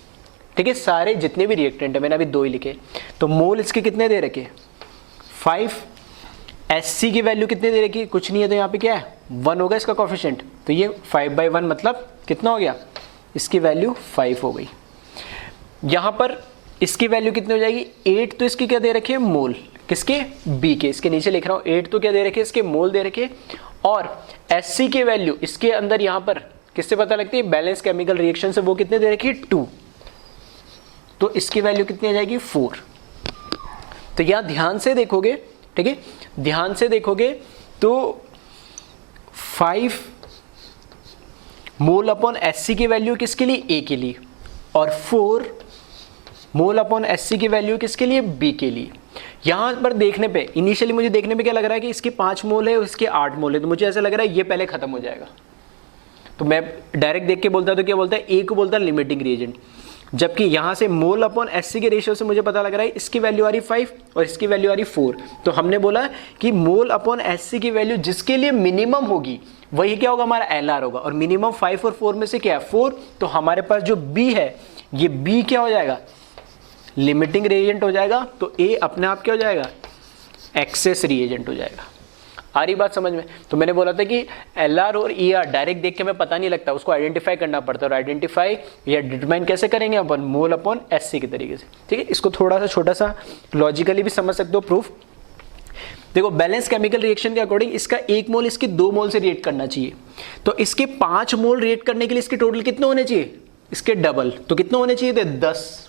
ठीक है, सारे जितने भी रिएक्टेंट है, मैंने अभी 2 ही लिखे, तो मोल इसके कितने दे रखे, 5, SC की वैल्यू कितने दे रखी, कुछ नहीं है, तो यहाँ पे क्या है 1 होगा इसका कोएफिशिएंट, तो ये 5/1 मतलब कितना हो गया, इसकी वैल्यू 5 हो गई। यहाँ पर इसकी वैल्यू कितनी हो जाएगी, 8 तो इसकी क्या दे रखे है, मोल, किसके, B के, इसके नीचे लिख रहा हूँ 8 तो क्या दे रखे, इसके मोल दे रखे, और SC की वैल्यू इसके अंदर यहाँ पर किससे पता लगती है, बैलेंस केमिकल रिएक्शन से, वो कितने दे रखी, 2, तो इसकी वैल्यू कितनी आ जाएगी, 4। तो यहाँ ध्यान से देखोगे, ठीक है, ध्यान से देखोगे तो 5 मोल अपॉन SC की वैल्यू किसके लिए, A के लिए, और 4 मोल अपॉन एससी की वैल्यू किसके लिए, बी के लिए। यहाँ पर देखने पे इनिशियली मुझे देखने पे क्या लग रहा है कि इसके 5 मोल है और इसके 8 मोल है, तो मुझे ऐसा लग रहा है ये पहले खत्म हो जाएगा। तो मैं डायरेक्ट देख के बोलता तो क्या बोलता है, ए को बोलता है लिमिटिंग रिएजेंट, जबकि यहाँ से मोल अपॉन एससी के रेशियो से मुझे पता लग रहा है इसकी वैल्यू आ रही 5 और इसकी वैल्यू आ रही 4। तो हमने बोला कि मोल अपॉन एससी की वैल्यू जिसके लिए मिनिमम होगी वही क्या होगा, हमारा एलआर होगा। और मिनिमम 5 और 4 में से क्या है, 4। तो हमारे पास जो बी है, ये बी क्या हो जाएगा, लिमिटिंग रिएजेंट हो जाएगा। तो ए अपने आप क्या हो जाएगा, एक्सेस रिएजेंट हो जाएगा। आ रही बात समझ में। तो मैंने बोला था कि एल आर और ई आर डायरेक्ट देख के हमें पता नहीं लगता, उसको आइडेंटिफाई करना पड़ता है। और आइडेंटिफाई या डिटरमाइन कैसे करेंगे अपन, मोल अपॉन एससी के तरीके से। ठीक है, इसको थोड़ा सा छोटा सा लॉजिकली भी समझ सकते हो प्रूफ। देखो बैलेंस केमिकल रिएक्शन के अकॉर्डिंग इसका 1 मोल इसके 2 मोल से रिएक्ट करना चाहिए। तो इसके 5 मोल रिएक्ट करने के लिए इसके टोटल कितने होने चाहिए, इसके डबल। तो कितने होने चाहिए थे, 10।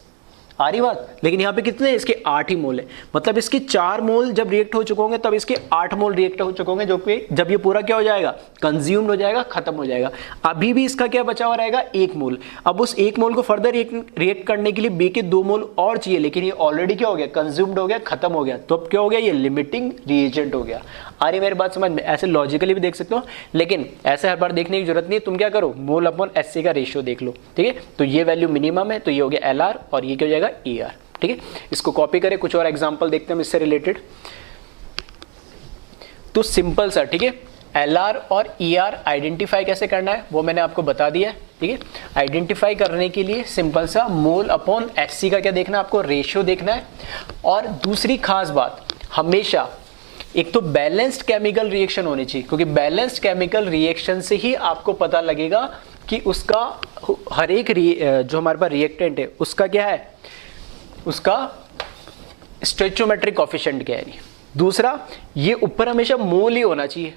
आ रही बात। लेकिन यहाँ पे कितने, इसके 8 ही मोल है। मतलब इसके 4 मोल जब रिएक्ट हो चुके होंगे तब इसके 8 मोल रिएक्ट हो चुके होंगे, जो कि जब ये पूरा क्या हो जाएगा, कंज्यूम्ड हो जाएगा, खत्म हो जाएगा। अभी भी इसका क्या बचा हुआ रहेगा, 1 मोल। अब उस 1 मोल को फर्दर रिएक्ट करने के लिए बी के 2 मोल और चाहिए, लेकिन ये ऑलरेडी क्या हो गया, कंज्यूम्ड हो गया, खत्म हो गया। तो अब क्या हो गया, ये लिमिटिंग रिएजेंट हो गया। आ रही मेरी बात समझ में। ऐसे लॉजिकली भी देख सकते हो, लेकिन ऐसे हर बार देखने की जरूरत नहीं है। तुम क्या करो, मोल अपॉन एससी का रेशियो देख लो। ठीक है, तो ये वैल्यू मिनिमम है, तो ये हो गया एल आर और ये क्या हो जाएगा, ई आर। ठीक है, इसको कॉपी करें, कुछ और एग्जांपल देखते हैं हम इससे रिलेटेड। तो सिंपल सा, ठीक है, एल आर और ई आर आइडेंटिफाई कैसे करना है वो मैंने आपको बता दिया है। ठीक है, आइडेंटिफाई करने के लिए सिंपल सा मोल अपॉन एससी का क्या देखना है, आपको रेशियो देखना है। और दूसरी खास बात, हमेशा एक तो बैलेंस्ड केमिकल रिएक्शन होनी चाहिए, क्योंकि बैलेंस्ड केमिकल रिएक्शन से ही आपको पता लगेगा कि उसका हर एक जो हमारे पास रिएक्टेंट है उसका क्या है, उसका स्टोइचियोमेट्रिक कोएफिशिएंट क्या है। दूसरा, ये ऊपर हमेशा मोल ही होना चाहिए।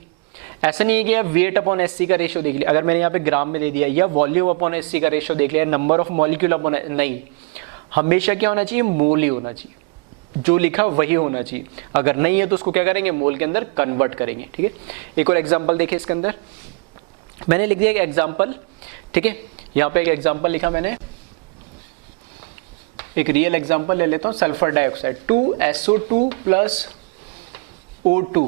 ऐसा नहीं है कि आप वेट अपॉन एससी का रेशियो देख लिया, अगर मैंने यहाँ पे ग्राम में दे दिया, या वॉल्यूम अपॉन एससी का रेशियो देख लिया, नंबर ऑफ मॉलिक्यूल अपॉन, नहीं, हमेशा क्या होना चाहिए, मोल ही होना चाहिए। जो लिखा वही होना चाहिए। अगर नहीं है तो उसको क्या करेंगे, मोल के अंदर कन्वर्ट करेंगे। ठीक है, एक और एग्जांपल देखिए इसके अंदर। मैंने लिख दिया एक एग्जांपल। ठीक है, यहाँ पे एक एग्जांपल लिखा मैंने, एक रियल एग्जांपल ले लेता हूँ। Sulphur dioxide 2SO2 plus O2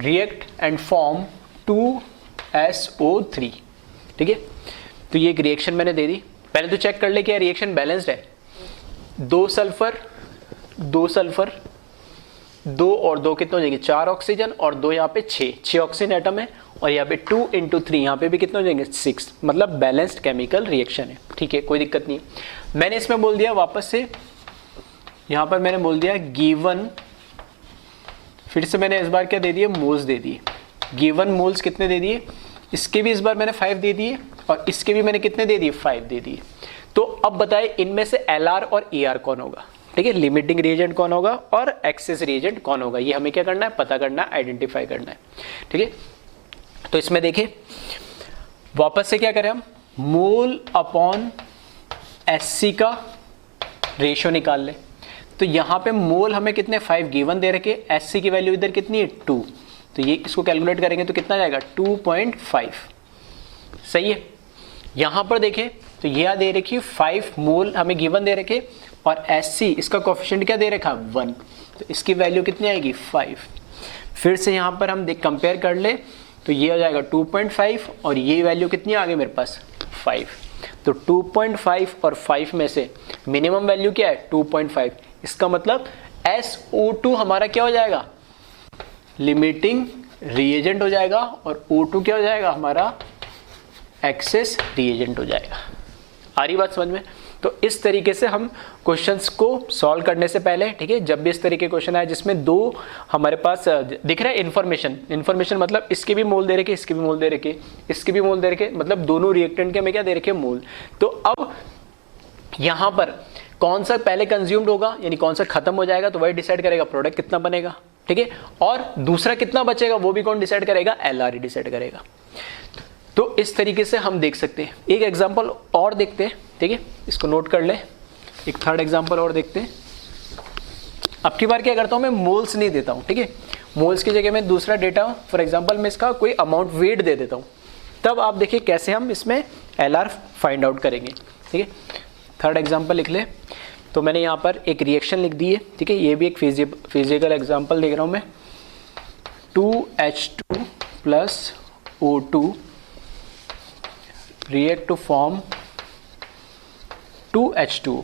react and form 2SO3। ठीक है, तो ये एक रिएक्शन मैंने दे दी। पहले तो चेक कर ले कि रिएक्शन बैलेंस्ड है। 2 सल्फर 2 और 2 कितने हो जाएंगे, 4 ऑक्सीजन, और 2 यहाँ पे 6 ऑक्सीजन एटम है, और यहाँ पे 2 × 3 यहाँ पे भी कितने हो जाएंगे, 6। मतलब बैलेंस्ड केमिकल रिएक्शन है। ठीक है, कोई दिक्कत नहीं। मैंने इसमें बोल दिया वापस से, यहाँ पर मैंने बोल दिया गिवन, फिर से मैंने इस बार क्या दे दिए, मोल्स दे दिए। गिवन मोल्स कितने दे दिए, इसके भी इस बार मैंने 5 दे दिए, और इसके भी मैंने कितने दे दिए, 5 दे दिए। तो अब बताए इनमें से एल आर और ई आर कौन होगा। ठीक है, लिमिटिंग रिएजेंट कौन होगा और एक्सेस रिएजेंट कौन होगा, ये हमें क्या करना है, पता करना है, आइडेंटिफाई करना है। ठीक है, तो इसमें देखिए वापस से क्या करें हम, मोल अपॉन एससी का रेशियो निकाल ले। तो यहाँ पे मोल हमें कितने, 5 गिवन दे रखे, एससी की वैल्यू इधर कितनी है, 2। तो ये इसको कैलकुलेट करेंगे तो कितना जाएगा, 2.5। सही है। यहाँ पर देखें तो यह दे रखी 5 मोल हमें गिवन दे रखे, और एससी इसका कोएफिशिएंट क्या दे रखा, 1। तो इसकी वैल्यू कितनी आएगी, 5। फिर से यहाँ पर हम कंपेयर कर ले तो ये हो जाएगा 2.5, और ये वैल्यू कितनी आ गई मेरे पास, 5। तो 2.5 और 5 में से मिनिमम वैल्यू क्या है, 2.5। इसका मतलब SO2 हमारा क्या हो जाएगा, लिमिटिंग रिएजेंट हो जाएगा, और O2 क्या हो जाएगा, हमारा एक्सेस रिएजेंट हो जाएगा। आ रही बात समझ में। तो इस तरीके से हम क्वेश्चंस को सॉल्व करने से पहले, ठीक है, जब भी इस तरीके क्वेश्चन आए जिसमें 2 हमारे पास दिख रहा है इन्फॉर्मेशन मतलब इसके भी मोल दे रखे, इसके भी मोल दे रखे, इसके भी मोल दे रखे, मतलब दोनों रिएक्टेंट के हमें क्या दे रखे, मोल। तो अब यहाँ पर कौन सा पहले कंज्यूम्ड होगा, यानी कौन सा खत्म हो जाएगा, तो वही डिसाइड करेगा प्रोडक्ट कितना बनेगा। ठीक है, और दूसरा कितना बचेगा वो भी कौन डिसाइड करेगा, LR डिसाइड करेगा। तो इस तरीके से हम देख सकते हैं। एक एग्जांपल और देखते हैं। ठीक है, इसको नोट कर ले। एक थर्ड एग्जांपल और देखते हैं। अब की बार क्या करता हूं, मैं मोल्स नहीं देता हूं। ठीक है, मोल्स की जगह मैं दूसरा डेटा, फॉर एग्जांपल मैं इसका कोई अमाउंट वेट दे देता हूं। तब आप देखिए कैसे हम इसमें LR फाइंड आउट करेंगे। ठीक है, थर्ड एग्जांपल लिख ले। तो मैंने यहाँ पर एक रिएक्शन लिख दी है, ठीक है। ये भी एक फिजिकल एग्जांपल देख रहा हूँ मैं। 2H2 plus O2 react to form 2H2,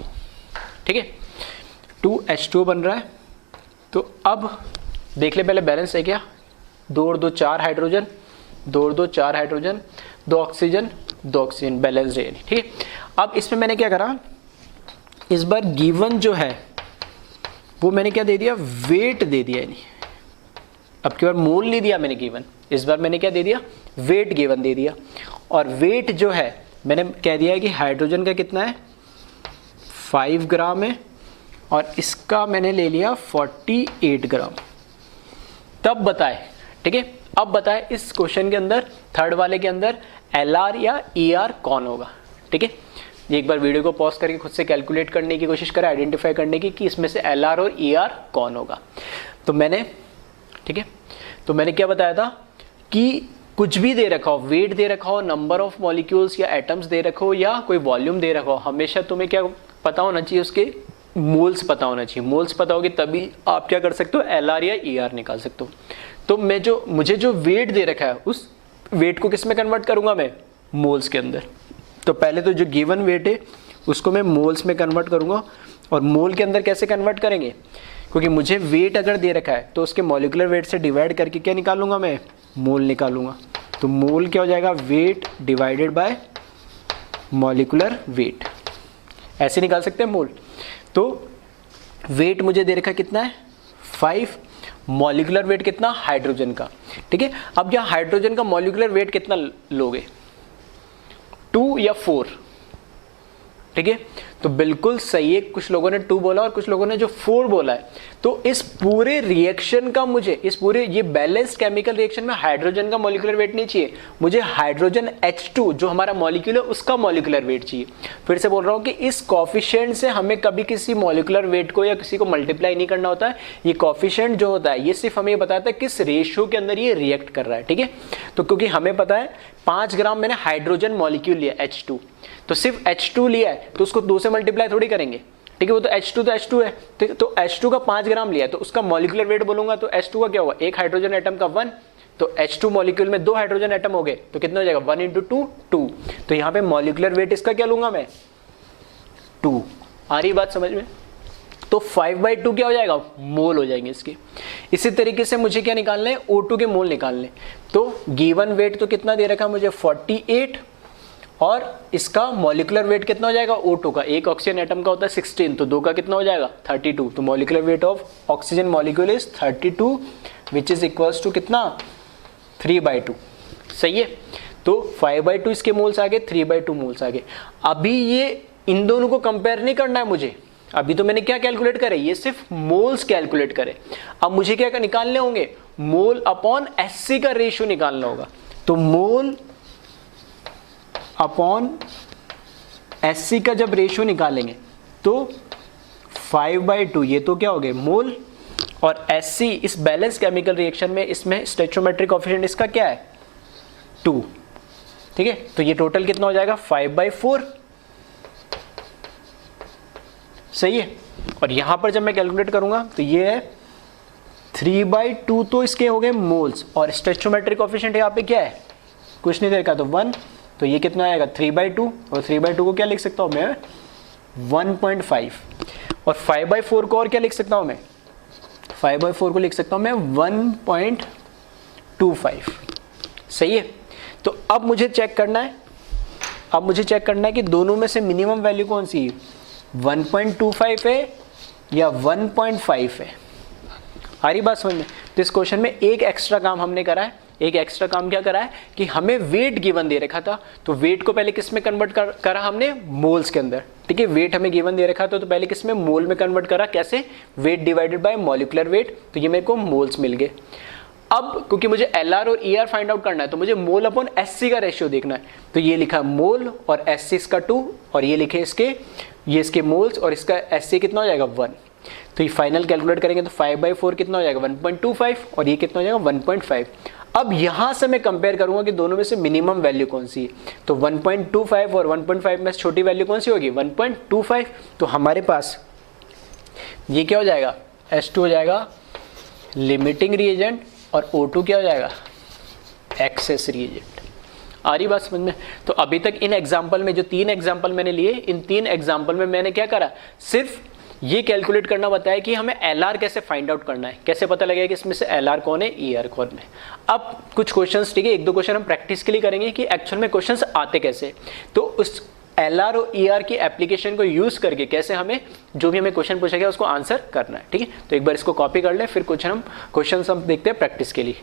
ठीक है। 2H2 बन रहा है। तो अब देख ले पहले बैलेंस है क्या, 2 और 2 4 हाइड्रोजन, 2 और 2 4 हाइड्रोजन, 2 ऑक्सीजन, 2 ऑक्सीजन, बैलेंस है, ठीक है। अब इसमें मैंने क्या करा, इस बार गिवन जो है वो मैंने क्या दे दिया, वेट दे दिया। यानी अब की बार मोल नहीं दिया मैंने गिवन, इस बार मैंने क्या दे दिया, वेट गिवन दे दिया। और वेट जो है मैंने कह दिया है कि हाइड्रोजन का कितना है, 5 ग्राम है, और इसका मैंने ले लिया 48 ग्राम। तब बताए, ठीक है, अब बताए इस क्वेश्चन के अंदर, थर्ड वाले के अंदर LR या ER कौन होगा, ठीक है। एक बार वीडियो को पॉज करके खुद से कैलकुलेट करने की कोशिश करें, आइडेंटिफाई करने की कि इसमें से LR और ER कौन होगा। तो मैंने, ठीक है, तो मैंने क्या बताया था कि कुछ भी दे रखा हो, वेट दे रखा हो, नंबर ऑफ मॉलिक्यूल्स या एटम्स दे रखो, या कोई वॉल्यूम दे रखा हो, हमेशा तुम्हें क्या पता होना चाहिए, उसके मोल्स पता होना चाहिए। मोल्स पता होगी तभी आप क्या कर सकते हो, LR या ER निकाल सकते हो। तो मुझे जो वेट दे रखा है, उस वेट को किस में कन्वर्ट करूंगा मैं, मोल्स के अंदर। तो पहले तो जो गिवन वेट है उसको मैं मोल्स में कन्वर्ट करूंगा। और मोल के अंदर कैसे कन्वर्ट करेंगे, क्योंकि मुझे वेट अगर दे रखा है तो उसके मॉलिक्यूलर वेट से डिवाइड करके क्या निकालूंगा मैं, मोल निकालूंगा। तो मोल क्या हो जाएगा, weight divided by molecular weight, ऐसे निकाल सकते हैं मोल। तो वेट मुझे दे रखा कितना है, 5, मॉलिक्यूलर वेट कितना, हाइड्रोजन का, ठीक है। अब यहाँ हाइड्रोजन का मॉलिक्यूलर वेट कितना लोगे, 2 या 4, ठीक है। तो बिल्कुल सही है, कुछ लोगों ने 2 बोला और कुछ लोगों ने जो 4 बोला है। तो इस पूरे रिएक्शन का मुझे, इस पूरे ये बैलेंस्ड केमिकल रिएक्शन में हाइड्रोजन का मॉलिक्यूलर वेट नहीं चाहिए, मुझे हाइड्रोजन H2 जो हमारा मॉलिक्यूल है उसका मॉलिक्यूलर वेट चाहिए। फिर से बोल रहा हूँ कि इस कोफिशिएंट से हमें कभी किसी मॉलिक्यूलर वेट को या किसी को मल्टीप्लाई नहीं करना होता है। ये कोफिशिएंट जो होता है ये सिर्फ हमें बताता है किस रेशियो के अंदर ये रिएक्ट कर रहा है, ठीक है। तो क्योंकि हमें पता है 5 ग्राम मैंने हाइड्रोजन मॉलिक्यूल लिया H2, तो सिर्फ H2 लिया है तो उसको 2 से मल्टीप्लाई थोड़ी करेंगे, ठीक है। वो तो H2 है, तो H2 का 5 ग्राम लिया है तो उसका मॉलिक्यूलर वेट बोलूंगा तो H2 का क्या होगा, एक हाइड्रोजन एटम का 1, तो H2 मॉलिक्यूल में 2 हाइड्रोजन एटम हो गए, तो कितना हो जाएगा, 1 × 2 2। तो यहाँ पे मॉलिक्यूलर वेट इसका क्या लूंगा मैं, 2। आ रही बात समझ में। तो 5/2 क्या हो जाएगा, मोल हो जाएंगे इसके। इसी तरीके से मुझे क्या निकालना है, O2 के मोल निकालने। तो गिवन वेट तो कितना दे रखा मुझे, 48, और इसका मॉलिक्यूलर वेट कितना हो जाएगा, O2 का, एक ऑक्सीजन एटम का होता है 16, तो 2 का कितना हो जाएगा, 32। तो molecular weight of oxygen molecule is 32 which is equals to कितना, 3/2। सही है। तो 5/2 इसके मोल्स आ गए, 3/2 मोल्स आ गए। अभी ये इन दोनों को कंपेयर नहीं करना है मुझे, अभी तो मैंने क्या कैलकुलेट करे, ये सिर्फ मोल्स कैलकुलेट करे। अब मुझे क्या निकालने होंगे, मोल अपॉन SC का रेशियो निकालना होगा। तो मोल अपॉन SC का जब रेशियो निकालेंगे तो 5/2 ये तो क्या हो गए, मोल, और SC इस बैलेंस केमिकल रिएक्शन में इसमें स्टोइचियोमेट्रिक कोएफिशिएंट इसका क्या है, 2, ठीक है। तो ये टोटल कितना हो जाएगा, 5/4। सही है। और यहां पर जब मैं कैलकुलेट करूंगा तो ये है 3/2, तो इसके हो गए मोल्स, और स्टोइचियोमेट्रिक कोएफिशिएंट यहाँ पे क्या है, कुछ नहीं देखा, तो 1, तो ये कितना आएगा, 3/2, और 3/2 को क्या लिख सकता हूं मैं, 1.5, और 5/4 को और क्या लिख सकता हूं मैं, 5/4 को लिख सकता हूं मैं 1.25। सही है। तो अब मुझे चेक करना है, कि दोनों में से मिनिमम वैल्यू कौन सी है, 1.25 है या 1.5 है। आ रही बात समझ में। तो इस क्वेश्चन में एक एक्स्ट्रा काम हमने करा है, एक एक्स्ट्रा काम क्या करा है कि हमें वेट गिवन दे रखा था, तो वेट को पहले किस में कन्वर्ट करा हमने, मोल्स के अंदर, ठीक है। वेट हमें गिवन दे रखा था तो पहले किस में, मोल में कन्वर्ट करा, कैसे, weight divided by molecular weight, तो ये मेरे को मोल्स मिल गए। अब क्योंकि मुझे LR और ER फाइंड आउट करना है तो मुझे मोल अपॉन SC का रेशियो देखना है, तो ये लिखा मोल और SC इसका 2, और ये लिखे ये इसके मोल्स और इसका SC कितना हो जाएगा, 1। तो ये फाइनल कैलकुलेट करेंगे तो 5/4 कितना हो जाएगा, 1.25, और ये कितना हो जाएगा, 1.5। अब यहां से मैं कंपेयर करूंगा कि दोनों में से मिनिमम वैल्यू कौन सी है, तो 1.25 और 1.5 में छोटी वैल्यू कौन सी होगी, 1.25। तो हमारे पास ये क्या हो जाएगा, H2 हो जाएगा लिमिटिंग रिएजेंट, और O2 क्या हो जाएगा, एक्सेस रिएजेंट। आ रही बात समझ में? तो अभी तक इन एग्जाम्पल में जो 3 एग्जाम्पल मैंने लिए, इन 3 एग्जाम्पल में मैंने क्या करा, सिर्फ ये कैलकुलेट करना बताया कि हमें LR कैसे फाइंड आउट करना है, कैसे पता लगेगा कि इसमें से LR कौन है, ER कौन है। अब कुछ क्वेश्चंस, ठीक है, 1-2 क्वेश्चन हम प्रैक्टिस के लिए करेंगे कि एक्चुअल में क्वेश्चंस आते कैसे। तो उस LR और ER की एप्लीकेशन को यूज करके कैसे हमें जो भी हमें क्वेश्चन पूछा गया उसको आंसर करना है, ठीक है। तो एक बार इसको कॉपी कर ले, फिर क्वेश्चन हम देखते हैं प्रैक्टिस के लिए।